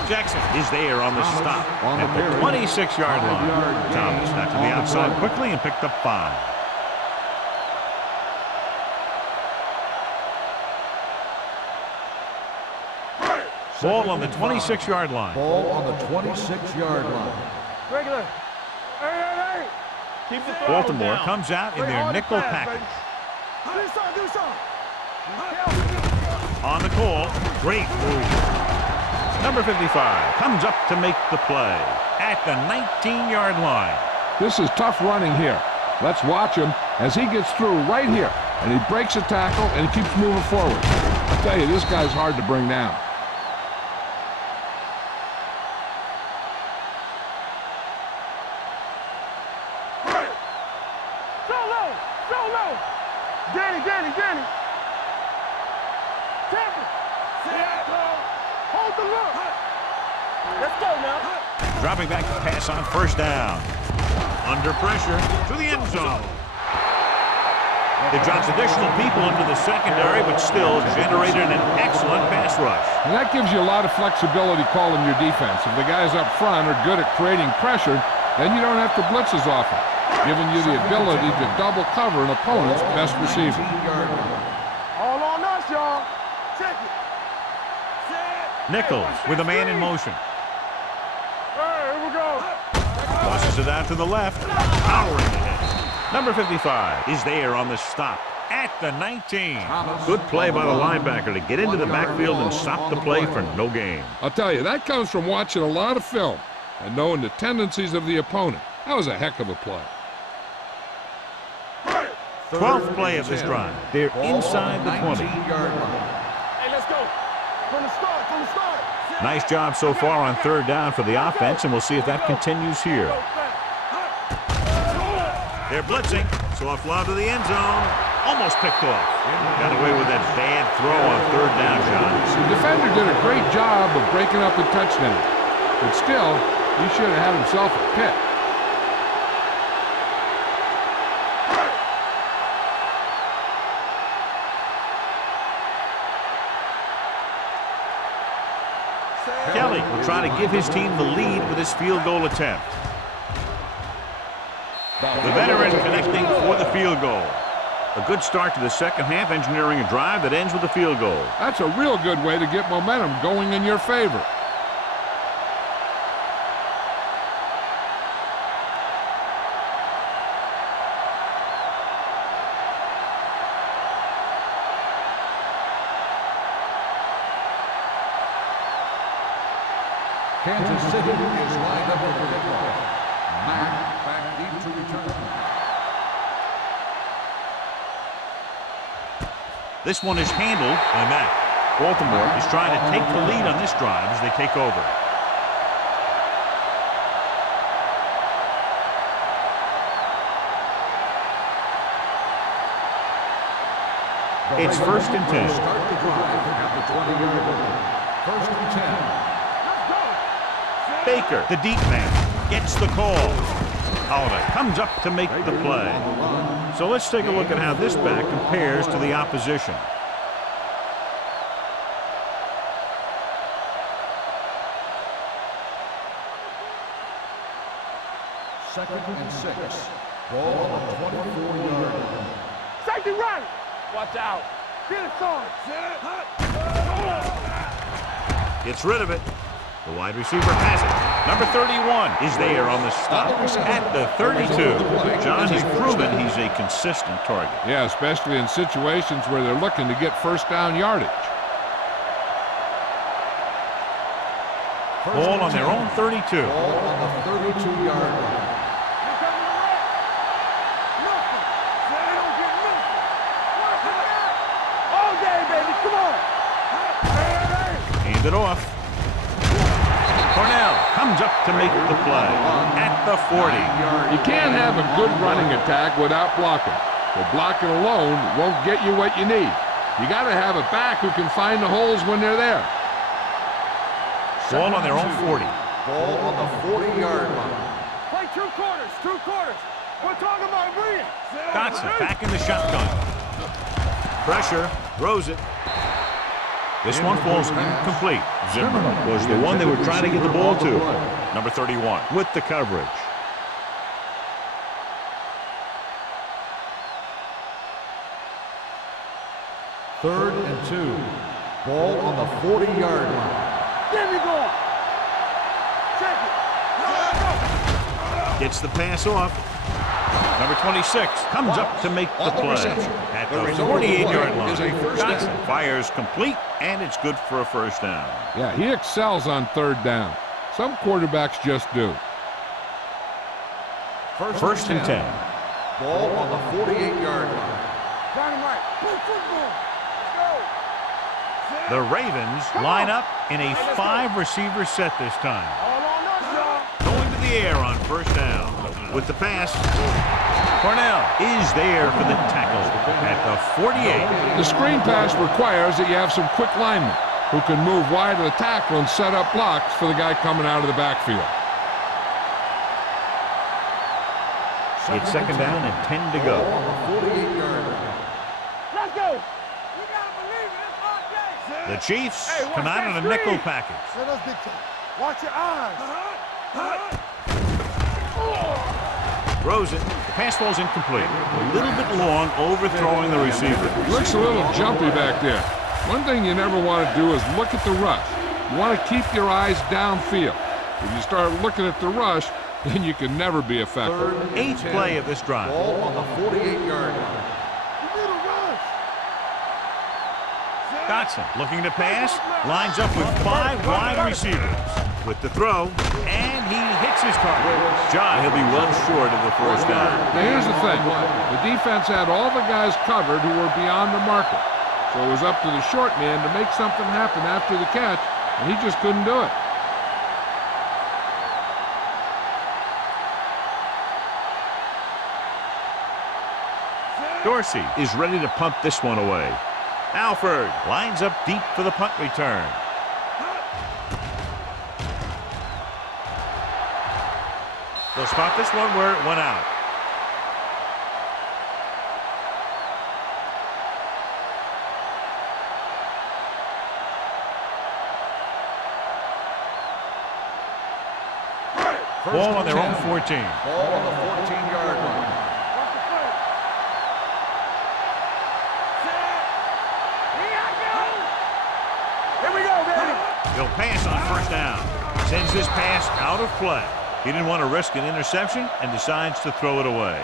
Jackson is there on the stop at the 26-yard line. Thomas got to the outside quickly and picked up 5. Ball on the 26-yard line. Ball on the 26-yard line. Regular. Hey. Keep the Baltimore comes out in their nickel package. Do something. On the call, great move. Number 55 comes up to make the play at the 19-yard line. This is tough running here. Let's watch him as he gets through right here, and he breaks a tackle and he keeps moving forward. I tell you, this guy's hard to bring down. Danny. Tampa. Hold the look. Let's go now. Dropping back to pass on first down. Under pressure to the end zone. It drops additional people into the secondary, but still generated an excellent pass rush. And that gives you a lot of flexibility calling your defense. If the guys up front are good at creating pressure, then you don't have to blitz as often, giving you the ability to double cover an opponent's best receiver. All on us, y'all. Check it. Nichols with a man in motion. Here we go. Tosses it out to the left. Powering ahead. Number 55 is there on the stop at the 19. Good play by the linebacker to get into the backfield and stop the play for no gain. I'll tell you, that comes from watching a lot of film and knowing the tendencies of the opponent. That was a heck of a play. 12th play of this drive. They're inside the 20. Hey, let's go. From the start. Nice job so far on third down for the offense, and we'll see if that continues here. They're blitzing, so a fly to the end zone. Almost picked off. Got away with that bad throw on third down, John. The defender did a great job of breaking up a touchdown, but still, he should have had himself a pick. Kelly will try to give his team the lead with his field goal attempt. The veteran connecting for the field goal. A good start to the second half, engineering a drive that ends with a field goal. That's a real good way to get momentum going in your favor. Kansas City is lined up with the kickoff. Mack back deep to return. This one is handled by Mack. Baltimore is trying to take the lead on this drive as they take over. It's 1st and 10. Start the drive at the 20-yard line. 1st and 10. Baker, the deep man, gets the call. Holiday comes up to make the play. So let's take a look at how this back compares to the opposition. Second and 6. Ball on the 24-yard line. Safety right. Watch out. Get it, son. Gets rid of it. The wide receiver has it. Number 31 is there on the stop at the 32. John has proven he's a consistent target. Yeah, especially in situations where they're looking to get first down yardage. Ball on their own 32. Ball on the 32-yard line. They don't get nothing. All day, baby. Come on. Hand it off. Cornell comes up to make the play at the 40. You can't have a good running attack without blocking. But blocking alone won't get you what you need. You got to have a back who can find the holes when they're there. Ball on their own 40. Ball on the 40-yard line. Play 2 quarters. 2 quarters. We're talking about agreeing. Dotson back in the shotgun. Pressure, throws it. This one falls incomplete. Zimmerman was the one they were trying to get the ball to. Number 31 with the coverage. Third and 2. Ball on the 40-yard line. There we go. Check it. Gets the pass off. Number 26 comes up to make the play at the 48-yard line. Dotson fires complete, and it's good for a first down. Yeah, he excels on third down. Some quarterbacks just do. First and 10. Ball on the 48-yard line. Dynamite. Play football. Let's go. The Ravens line up in a 5-receiver set this time. All on us, y'all. Going to the air on first down. With the pass, Cornell is there for the tackle at the 48. The screen pass requires that you have some quick linemen who can move wide of the tackle and set up blocks for the guy coming out of the backfield. It's second down and 10 to go. On the 48-yard line. Let's go. You gotta believe it. It's hard day. The Chiefs Hey, watch come out that in a nickel screen. package. Let us dictate. Watch your eyes. Throws it. The pass falls incomplete. A little bit long, overthrowing the receiver. Looks a little jumpy back there. One thing you never want to do is look at the rush. You want to keep your eyes downfield. If you start looking at the rush, then you can never be effective. Eighth play of this drive. Ball on the 48-yard line. You need a rush. Dotson looking to pass. Lines up with 5 wide receivers. With the throw, and he hits his target. John, he'll be well short of the first down. Now here's the thing. The defense had all the guys covered who were beyond the marker. So it was up to the short man to make something happen after the catch, and he just couldn't do it. Dorsey is ready to punt this one away. Alford lines up deep for the punt return. They'll spot this one where it went out. Ball on their own 14. Ball on the 14-yard line. Watch the play. Set. Here we go, baby. He'll pass on first down. Sends this pass out of play. He didn't want to risk an interception and decides to throw it away.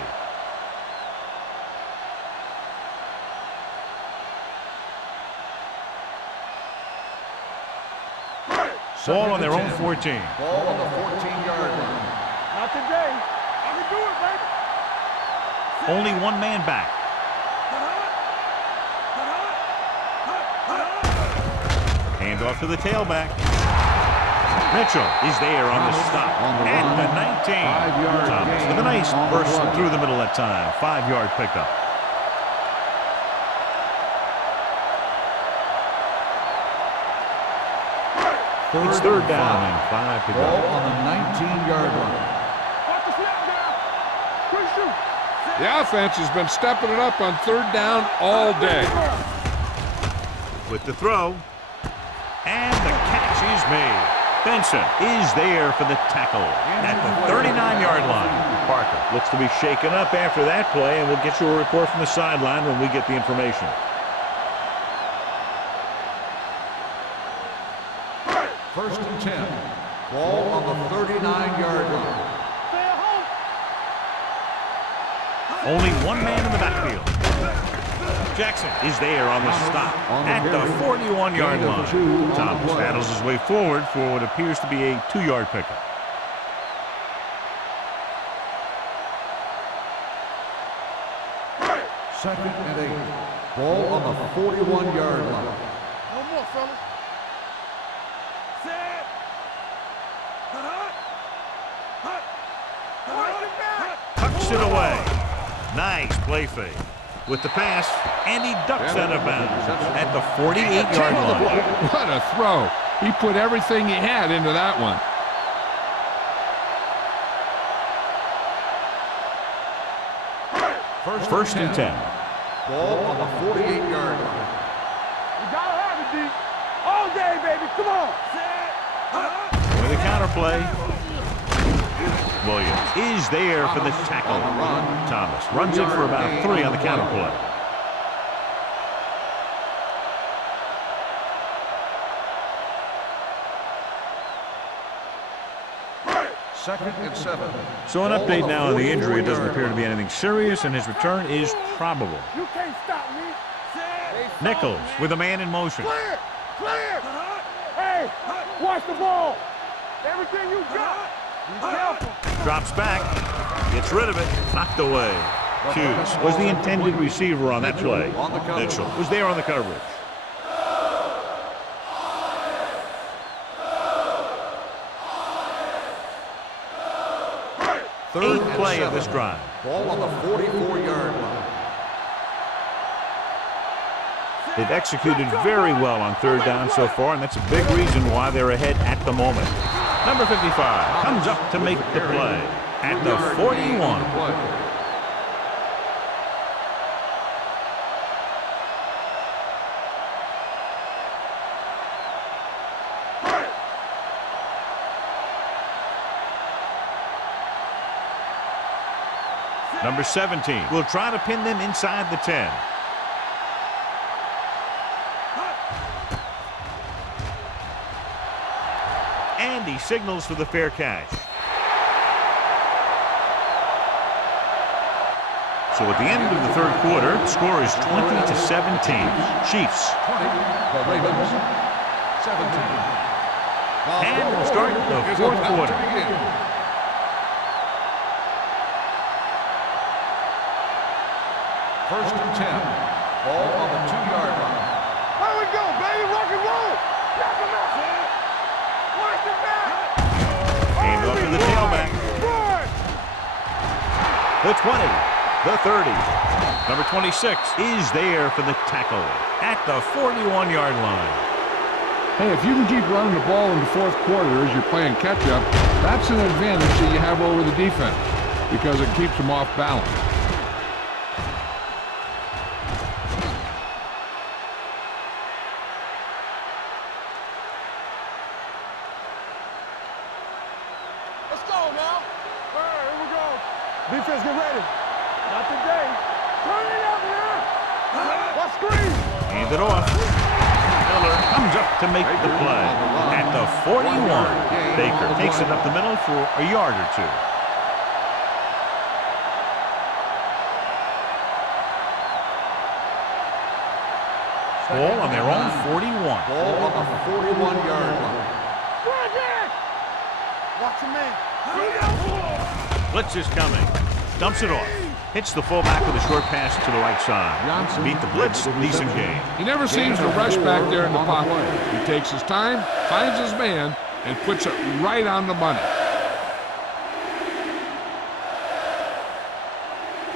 Ball on their own 14. Ball on the 14-yard line. Not today. I can do it, baby. Only one man back. Hand off to the tailback. Mitchell is there on the stop at the 19. 5-yard Thomas with a nice burst through the middle that time. 5-yard pickup. It's third down and 5 to go. Ball on the 19-yard line. Watch the snap down. Quick shoot. The offense has been stepping it up on third down all day. With the throw. And the catch is made. Benson is there for the tackle at the 39-yard line. Parker looks to be shaken up after that play, and we'll get you a report from the sideline when we get the information. First and 10. Ball on the 39-yard line. Stay at home. Only one man in the backfield. Jackson is there on the stop at the 41-yard line. Thomas battles his way forward for what appears to be a 2-yard pickup. Second and 8. Ball on the 41-yard line. No more, fellas. Set. Tucks it away. Nice play fake. With the pass, and he ducks out of bounds at the 48-yard line. What a throw. He put everything he had into that one. First and 10. Ball on the 48-yard line. You gotta have it, D. All day, baby. Come on. Set. With a counterplay, Williams is there for the tackle. Thomas runs it for about 3 on the counterplay. Second and 7. So an update now on the injury. It doesn't appear to be anything serious, and his return is probable. You can't stop me. Set. Nichols with a man in motion. Clear. Clear. Hey, watch the ball. Everything you got. Be careful. Drops back, gets rid of it, knocked away. Hughes was the intended receiver on that play. Mitchell was there on the coverage. Eighth play of this drive. Ball on the 44-yard line. They've executed very well on third down so far, and that's a big reason why they're ahead at the moment. Number 55 comes up to make the play at the 41. Number 17 will try to pin them inside the 10. And he signals for the fair catch. So at the end of the third quarter, the score is 20-17. Chiefs. 20, the Ravens, 17. And we'll start the fourth quarter. First and 10. Ball on the 2-yard line. There we go, baby. Rock and roll. Knock him out. Watch the back. Aimed up to the tailback. Run. The 20, the 30. Number 26 is there for the tackle at the 41-yard line. Hey, if you can keep running the ball in the fourth quarter as you're playing catch-up, that's an advantage that you have over the defense because it keeps them off balance. Let's go now. All right, here we go. Defense, get ready. Not today. Turn it up now. Watch screen. Hand it off. Miller comes up to make the play at the 41. Baker takes it up the middle for a yard or two. Ball on their own 41. Ball on the 41-yard line. Watch him in. Blitz is coming. Dumps it off. Hits the fullback with a short pass to the right side. Beat the blitz. Decent game. He never seems to rush back there in the pocket. He takes his time, finds his man, and puts it right on the money.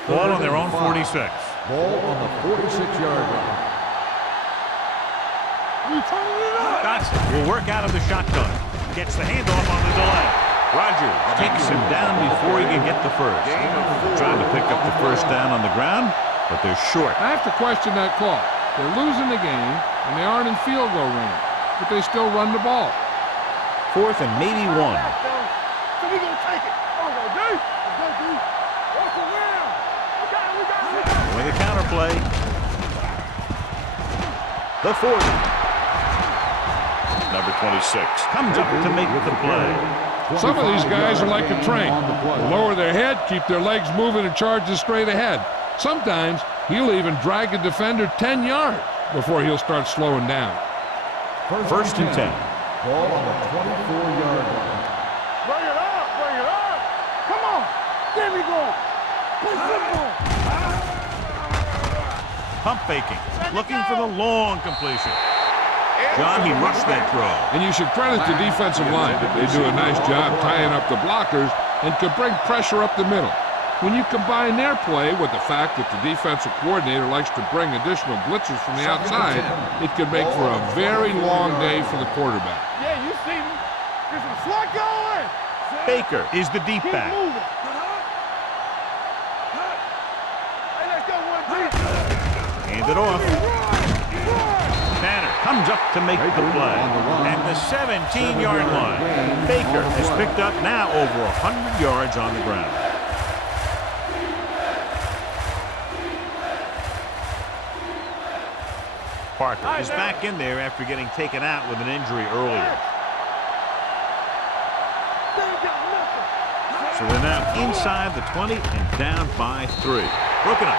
Ball on their own 46. Ball on the 46-yard line. You turning it up. Dotson will work out of the shotgun. Gets the handoff on the delay. Rogers takes him down before he can get the first. Trying to pick up the first down on the ground, but they're short. I have to question that call. They're losing the game, and they aren't in field goal range, but they still run the ball. Fourth and maybe 1. So we gonna take it. Oh, no, D. Let's go, D. Walk around. We got it. With a counterplay. The 40. Number 26 comes up to make the play. Some of these guys are like a train. They lower their head, keep their legs moving, and charge straight ahead. Sometimes He'll even drag a defender 10 yards before he'll start slowing down. First and 10. Ball on the 24-yard line. Bring it up, bring it up. Come on, get me going. Play football. Pump faking, looking for the long completion. John, he rushed that throw. And you should credit the defensive line. They do a nice job tying up the blockers and can bring pressure up the middle. When you combine their play with the fact that the defensive coordinator likes to bring additional blitzers from the outside, it can make for a very long day for the quarterback. Yeah, you see me. Get some slack going. Baker is the deep Keep back. moving. Hey, let's go one deep. Hand it off. Tanner comes up to make the play. At the 17-yard line, Baker has picked up now over 100 yards on the ground. Parker is back in there after getting taken out with an injury earlier. So they're now inside the 20 and down by 3. Broken up.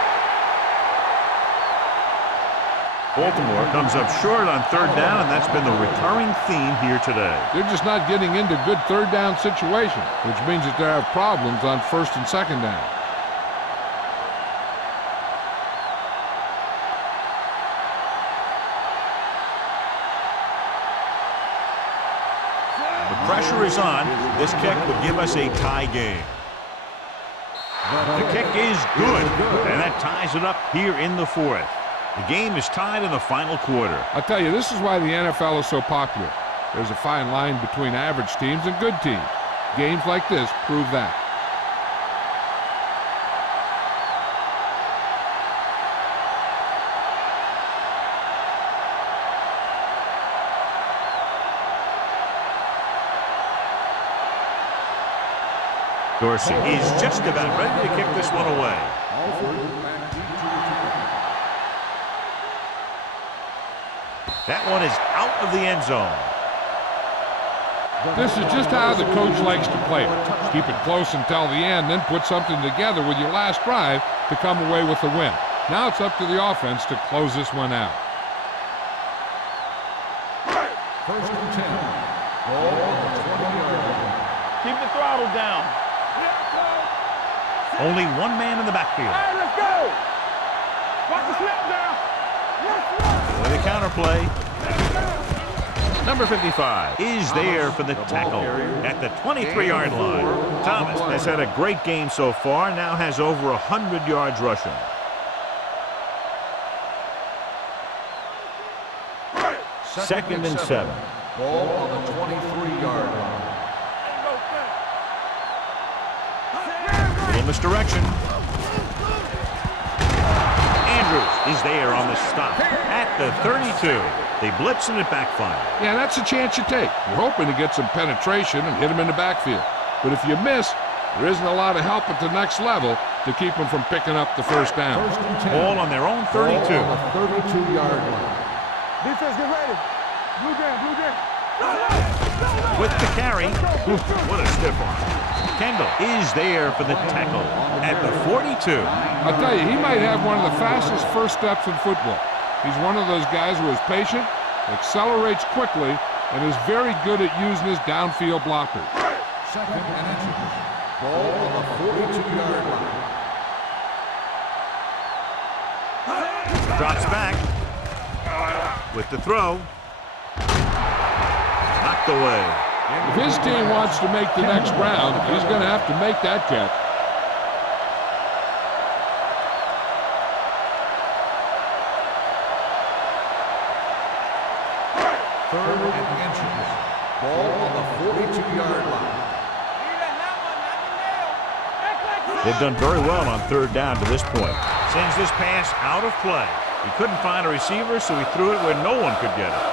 Baltimore comes up short on third down, and that's been the recurring theme here today. They're just not getting into good third down situations, which means that they have problems on first and second down. The pressure is on. This kick would give us a tie game. The kick is good, and that ties it up here in the 4th. The game is tied in the final quarter. I'll tell you, this is why the NFL is so popular. There's a fine line between average teams and good teams. Games like this prove that. Dorsey is just about ready to kick this one away. That one is out of the end zone. This is just how the coach likes to play it. Keep it close until the end, then put something together with your last drive to come away with the win. Now it's up to the offense to close this one out. First and 10. Ball on the 20-yard line. Keep the throttle down. Only one man in the backfield. Hey, let's go. Watch the slip down. With a counterplay. Number 55 is there for the tackle at the 23-yard line. Thomas has had a great game so far, now has over 100 yards rushing. Second and 7. Ball on the 23-yard line. Little misdirection. Andrews is there on the stop at the 32. They blitz and it backfires. Yeah, that's a chance you take. You're hoping to get some penetration and hit him in the backfield. But if you miss, there isn't a lot of help at the next level to keep them from picking up the first down. First and 10. Ball on their own 32. Ball on the 32-yard line. Defense, get ready. Blue down, blue down. With the carry. What a stiff arm. Kendall is there for the tackle at the 42. I'll tell you, he might have one of the fastest first steps in football. He's one of those guys who is patient, accelerates quickly, and is very good at using his downfield blockers. Second and inches. Ball on the 42-yard line. Drops back. With the throw. Knocked away. If his team wants to make the next round, he's going to have to make that catch. Third and inches. Ball on the 42-yard line. They've done very well on third down to this point. Sends this pass out of play. He couldn't find a receiver, so he threw it where no one could get it.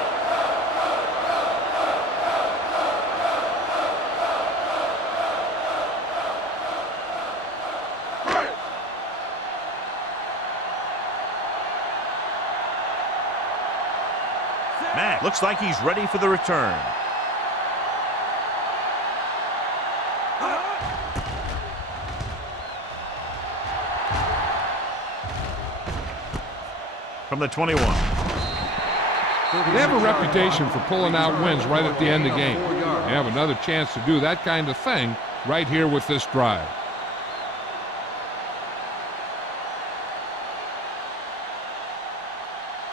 Matt looks like he's ready for the return. from the 21. They have a reputation for pulling out wins right at the end of the game. They have another chance to do that kind of thing right here with this drive.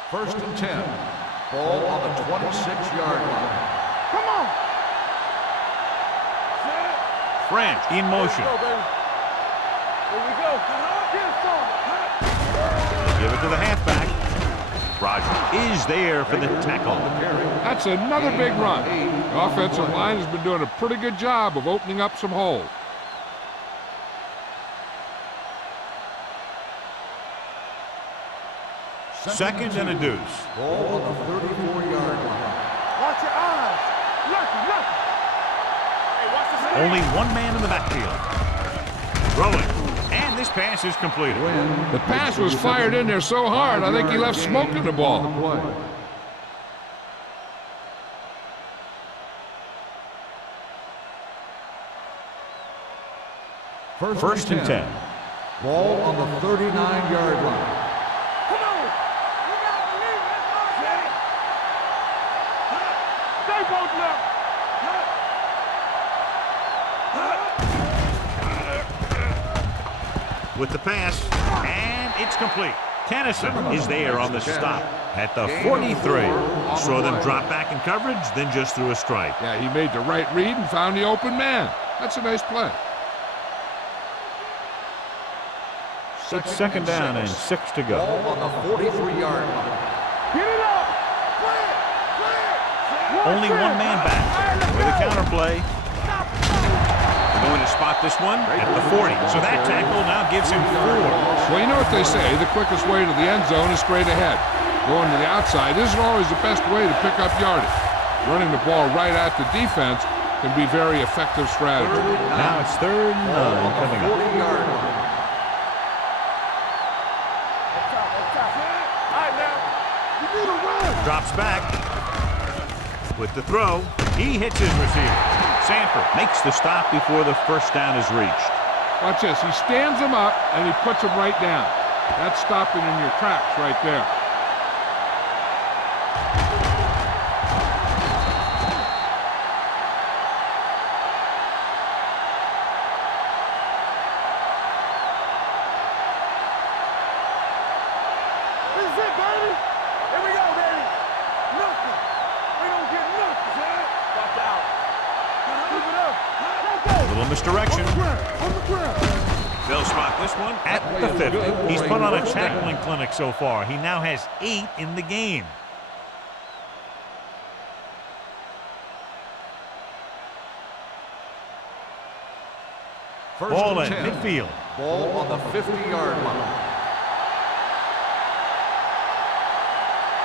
First and 10. Ball on the 26-yard line. Come on. French in motion. Here we go. Get some. Give it to the halfback. Roger is there for the tackle. That's another big run. The offensive line has been doing a pretty good job of opening up some holes. Second and a deuce. Ball on the 34-yard line. Watch your eyes. Lucky. Hey, watch the Only one man in the backfield. Throwing. And this pass is completed. The pass was fired in there so hard, I think he left smoke in the ball. First and 10. Ball on the 39-yard line. Come on. You gotta believe it. Stay both left. With the pass, and it's complete. Tennyson is there on the stop at the 43. Saw them drop back in coverage, then just threw a strike. Yeah, he made the right read and found the open man. That's a nice play. Second down and 6 to go. Ball on the 43-yard line. Get it up. Clear. Only one man back with a counterplay. They're going to spot this one at the 40. So that tackle now gives him 4. Well, you know what they say, the quickest way to the end zone is straight ahead. Going to the outside isn't always the best way to pick up yardage. Running the ball right at the defense can be very effective strategy. Now it's 3rd and 9 coming up. 40-yard line. Drops back. With the throw, he hits his receiver. Sanford makes the stop before the first down is reached. Watch this. He stands him up, and he puts him right down. That's stopping in your tracks right there. This is it, baby. Here we go, baby. Nothing. We don't get nothing. Watch out. Keep it up. Let's go. Little misdirection. On the ground. They'll spot this one at the 50. He's put on a tackling clinic so far. He now has 8 in the game. First Ball and at 10. midfield. Ball on the 50-yard line.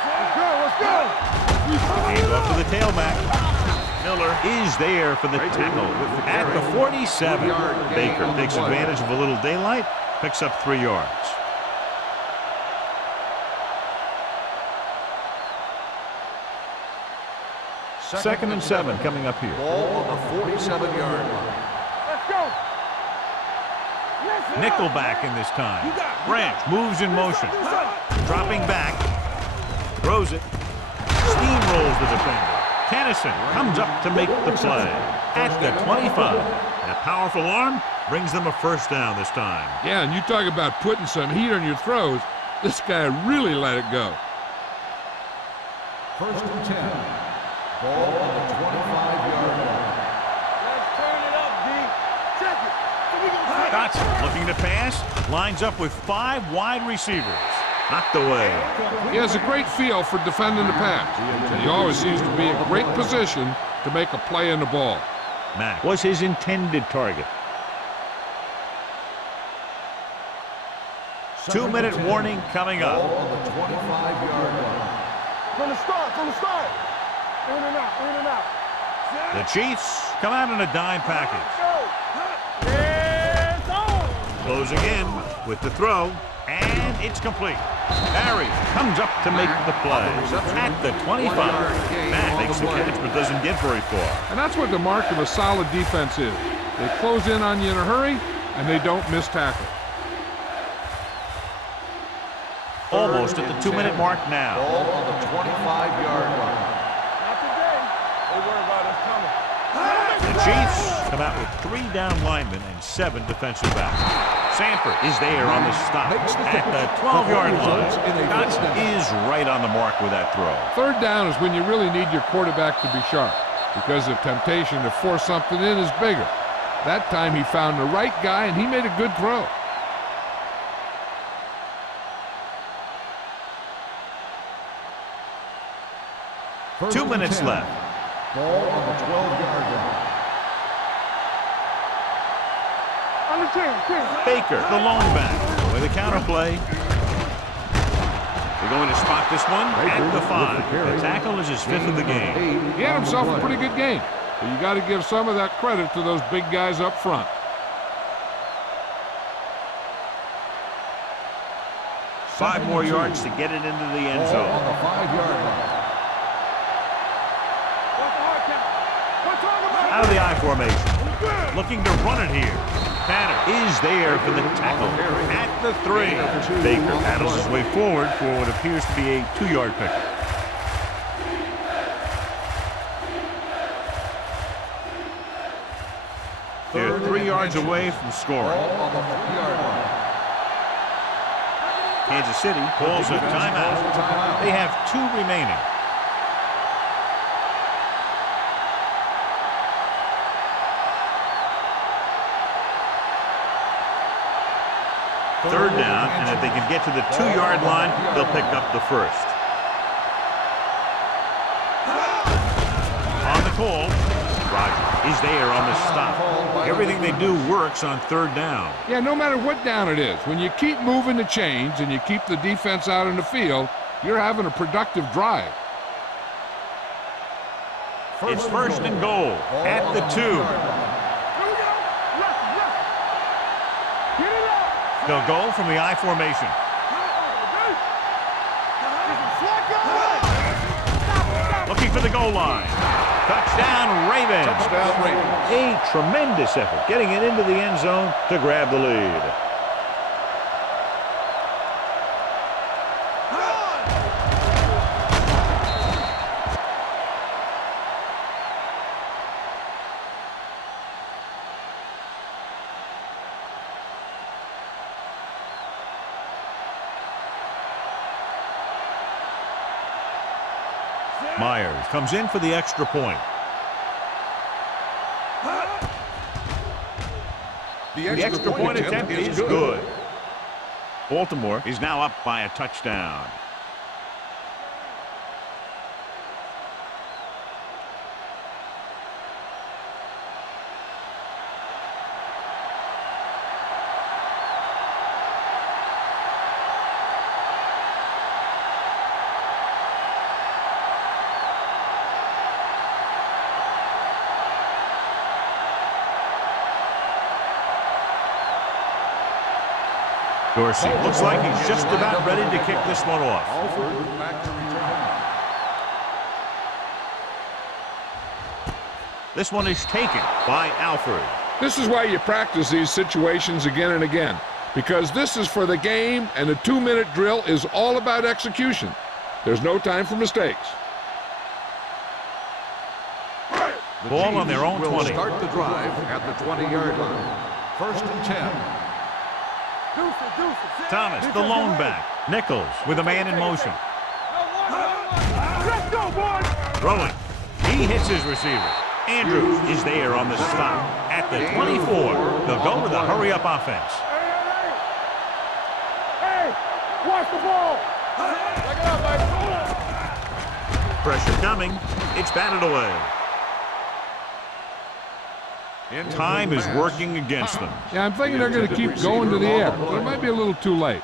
Let's go. Hands off to the tailback. Miller is there for the tackle at the 47. Baker takes advantage of a little daylight, picks up 3 yards. Second and 7 coming up here. Ball on the 47-yard line. Let's go. Nickelback in this time. Branch moves in motion. Dropping back. Throws it. Steamrolls the defender. Tennyson comes up to make the play at the 25. That powerful arm brings them a first down this time. Yeah, and you talk about putting some heat on your throws. This guy really let it go. First and 10. Ball on the 25-yard line. Let's turn it up, D. Check it. So we gonna Dotson looking to pass. Lines up with 5 wide receivers. Knocked away. He has a great feel for defending the pass, and he always seems to be in great position to make a play in the ball. Mack was his intended target. 2-minute warning coming Ball up. on the 25-yard line. From the start. In and out. The Chiefs come out in a dime package. It's on. Closing in with the throw, and it's complete. Barry comes up to make the play at the 25. Mack makes the catch but doesn't get very far. And that's what the mark of a solid defense is. They close in on you in a hurry, and they don't miss tackle. Almost at the 2-minute mark now. Ball on the 25-yard line. Not today. They worry about us coming. The Chiefs come out with 3 down linemen and 7 defensive backs. Sanford is there on the stop at the 12-yard line. Johnson is right on the mark with that throw. Third down is when you really need your quarterback to be sharp, because the temptation to force something in is bigger. That time he found the right guy and he made a good throw. First 2 and minutes 10. left. Ball on the 12-yard line. Under 10. Baker, the lone back, with a counter play. They're going to spot this one at the 5. The tackle is his 5th of the game. He had himself a pretty good game, but you got to give some of that credit to those big guys up front. Five more yards to get it into the end Ball zone. on the 5-yard line. Out of the I formation. Looking to run it here. Tanner is there for the tackle at the 3. Baker paddles his way forward for what appears to be a 2-yard pickup. They're 3 yards away from scoring. Ball on the 3-yard line. Kansas City calls a timeout. They have 2 remaining. Third down, and if they can get to the 2-yard line, they'll pick up the first. On the call, Roger is there on the stop. Everything they do works on third down. Yeah, no matter what down it is, when you keep moving the chains and you keep the defense out in the field, you're having a productive drive. It's first and goal at the 2. They'll go from the I formation. Looking for the goal line. Touchdown, Ravens. Touchdown, Ravens. A tremendous effort getting it into the end zone to grab the lead. Myers comes in for the extra point. The extra point attempt is good. Baltimore is now up by a touchdown. Dorsey looks like he's just about ready to kick this one off. This one is taken by Alford. This is why you practice these situations again and again, because this is for the game, and a 2-minute drill is all about execution. There's no time for mistakes. Ball on their own 20. Start the drive at the 20-yard line. First and 10. Thomas, the lone back. Nichols with a man in motion. Let's go, boys! Throwing. He hits his receiver. Andrews is there on the stop at the 24. They'll go with a hurry-up offense. Hey, watch the ball! Check it out, baby. Pressure coming. It's batted away. Time is working against them. Yeah, I'm thinking they're going to keep going to the air, but it might be a little too late.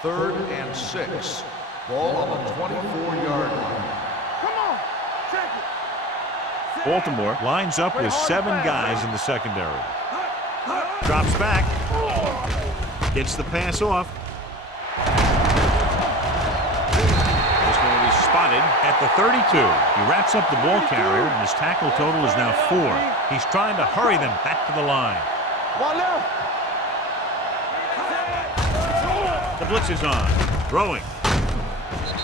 Third and 6. Ball on the 24-yard line. Come on, check it. Baltimore lines up with 7 guys in the secondary. Drops back. Gets the pass off. This one will be spotted at the 32. He wraps up the ball carrier, and his tackle total is now 4. He's trying to hurry them back to the line. One left. The blitz is on. Throwing.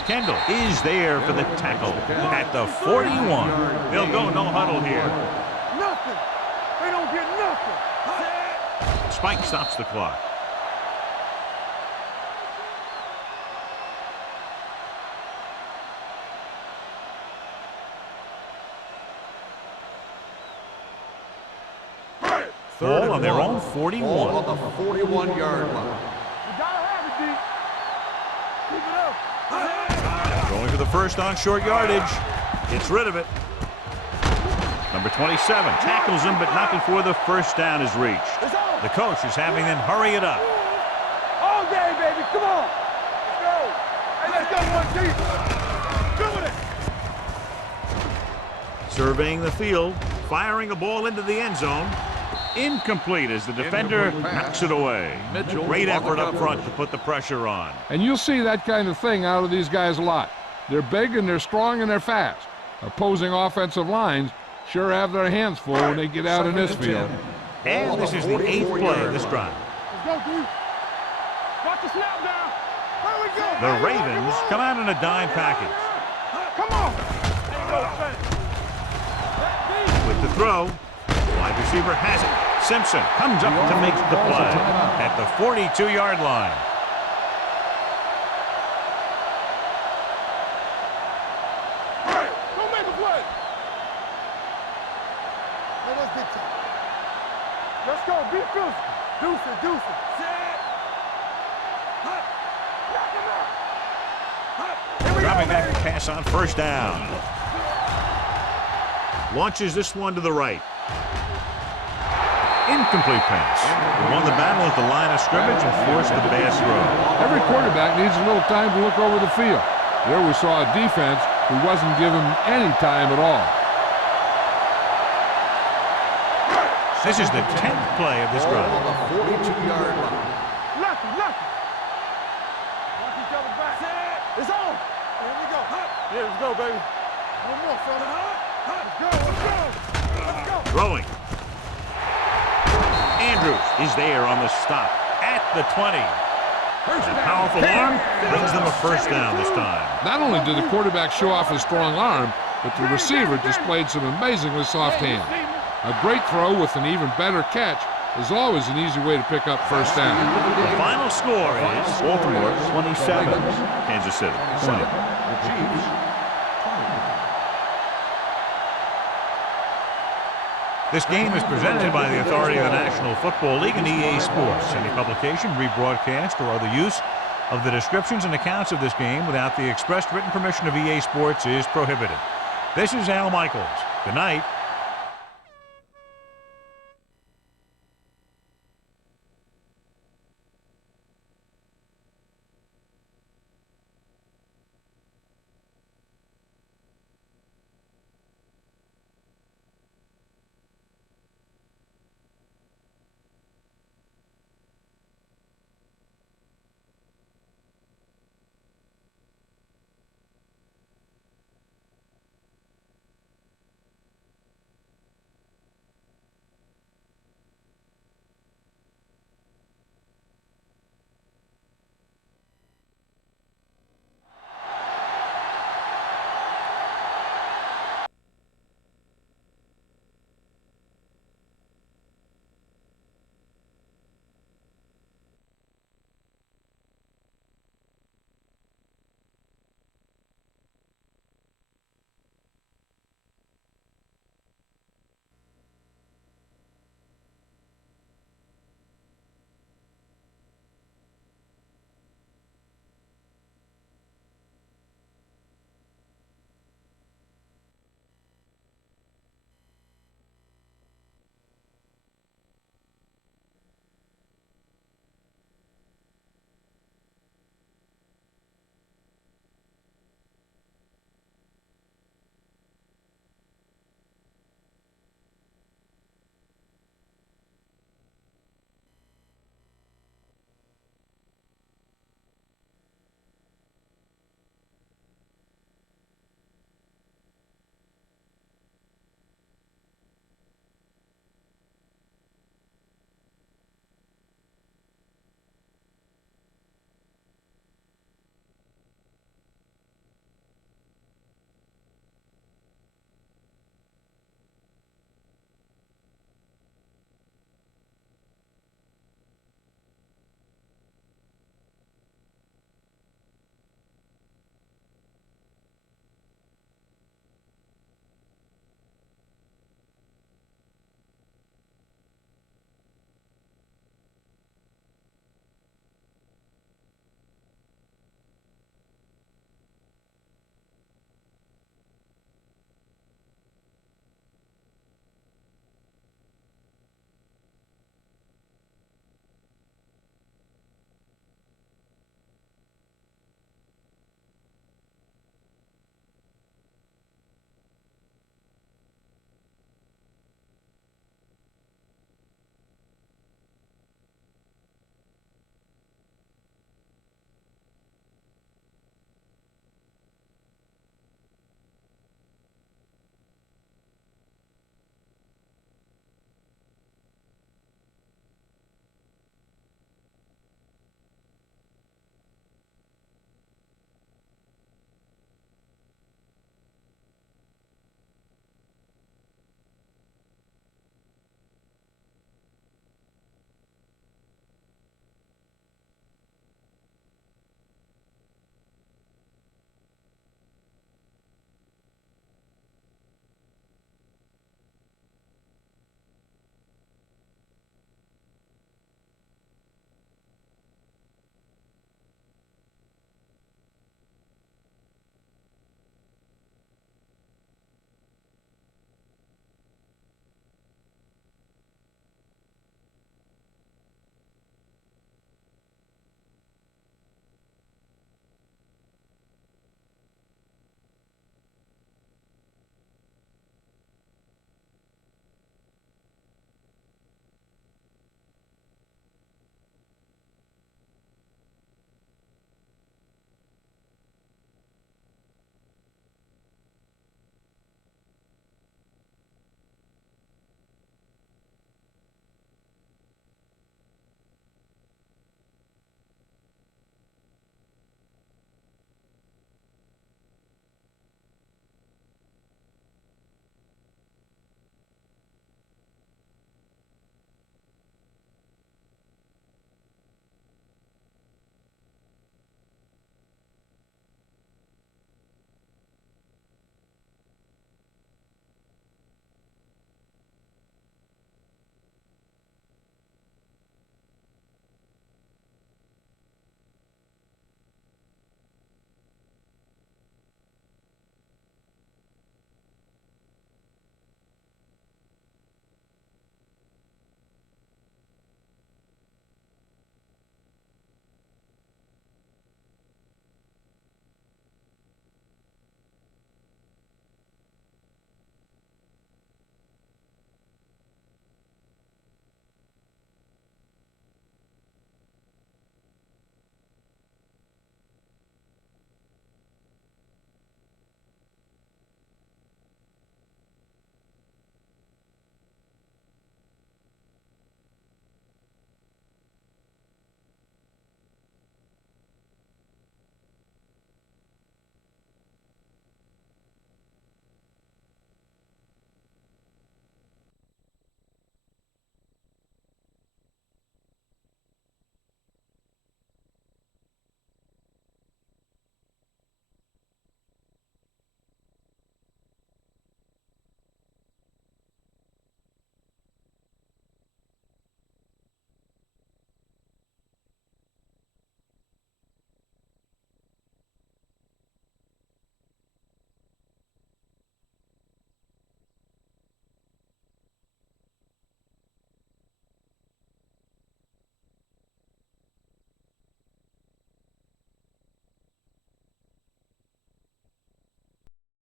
Kendall is there for the tackle at the 41. They'll go no huddle here. Nothing. They don't get nothing. Spike stops the clock. Ball on their own 41. Ball on the 41-yard line. You gotta have it, D. Keep it up. Going for the first on short yardage. Gets rid of it. Number 27 tackles him, but not before the first down is reached. The coach is having them hurry it up. All day, baby. Come on. Let's go. Hey, let's go, one deep. Good with it. Surveying the field, firing a ball into the end zone. Incomplete as the defender knocks it away. Great effort up front to put the pressure on. And you'll see that kind of thing out of these guys a lot. They're big and they're strong and they're fast. Opposing offensive lines sure have their hands full when they get out in this field. And this is the 8th play of this drive. Let's go, D. Got the snap down. Where we go? The Ravens come out in a dime package. Come on. With the throw, wide receiver has it. Simpson comes up to make the play at the 42-yard line. Don't make a play. Let's go. Be physical. Deuce it. Dropping back to pass on first down. Launches this one to the right. Incomplete pass. He won the battle at the line of scrimmage and forced the bad throw. Every quarterback needs a little time to look over the field. There we saw a defense who wasn't given any time at all. This is the 10th play of this Ball drive. on the 42-yard line. Lucky. Watch each other back. It's on. Here we go. Yeah, let's go, baby. One more, fella. Let's go. Throwing. Andrews is there on the stop at the 20. A powerful arm brings them a first down this time. Not only did the quarterback show off his strong arm, but the receiver displayed some amazingly soft hands. A great throw with an even better catch is always an easy way to pick up first down. The final score is Baltimore 27, Kansas City 20. The Chiefs, 20. This game is presented by the authority of the National Football League and EA Sports. Any publication, rebroadcast, or other use of the descriptions and accounts of this game without the expressed written permission of EA Sports is prohibited. This is Al Michaels. Good night.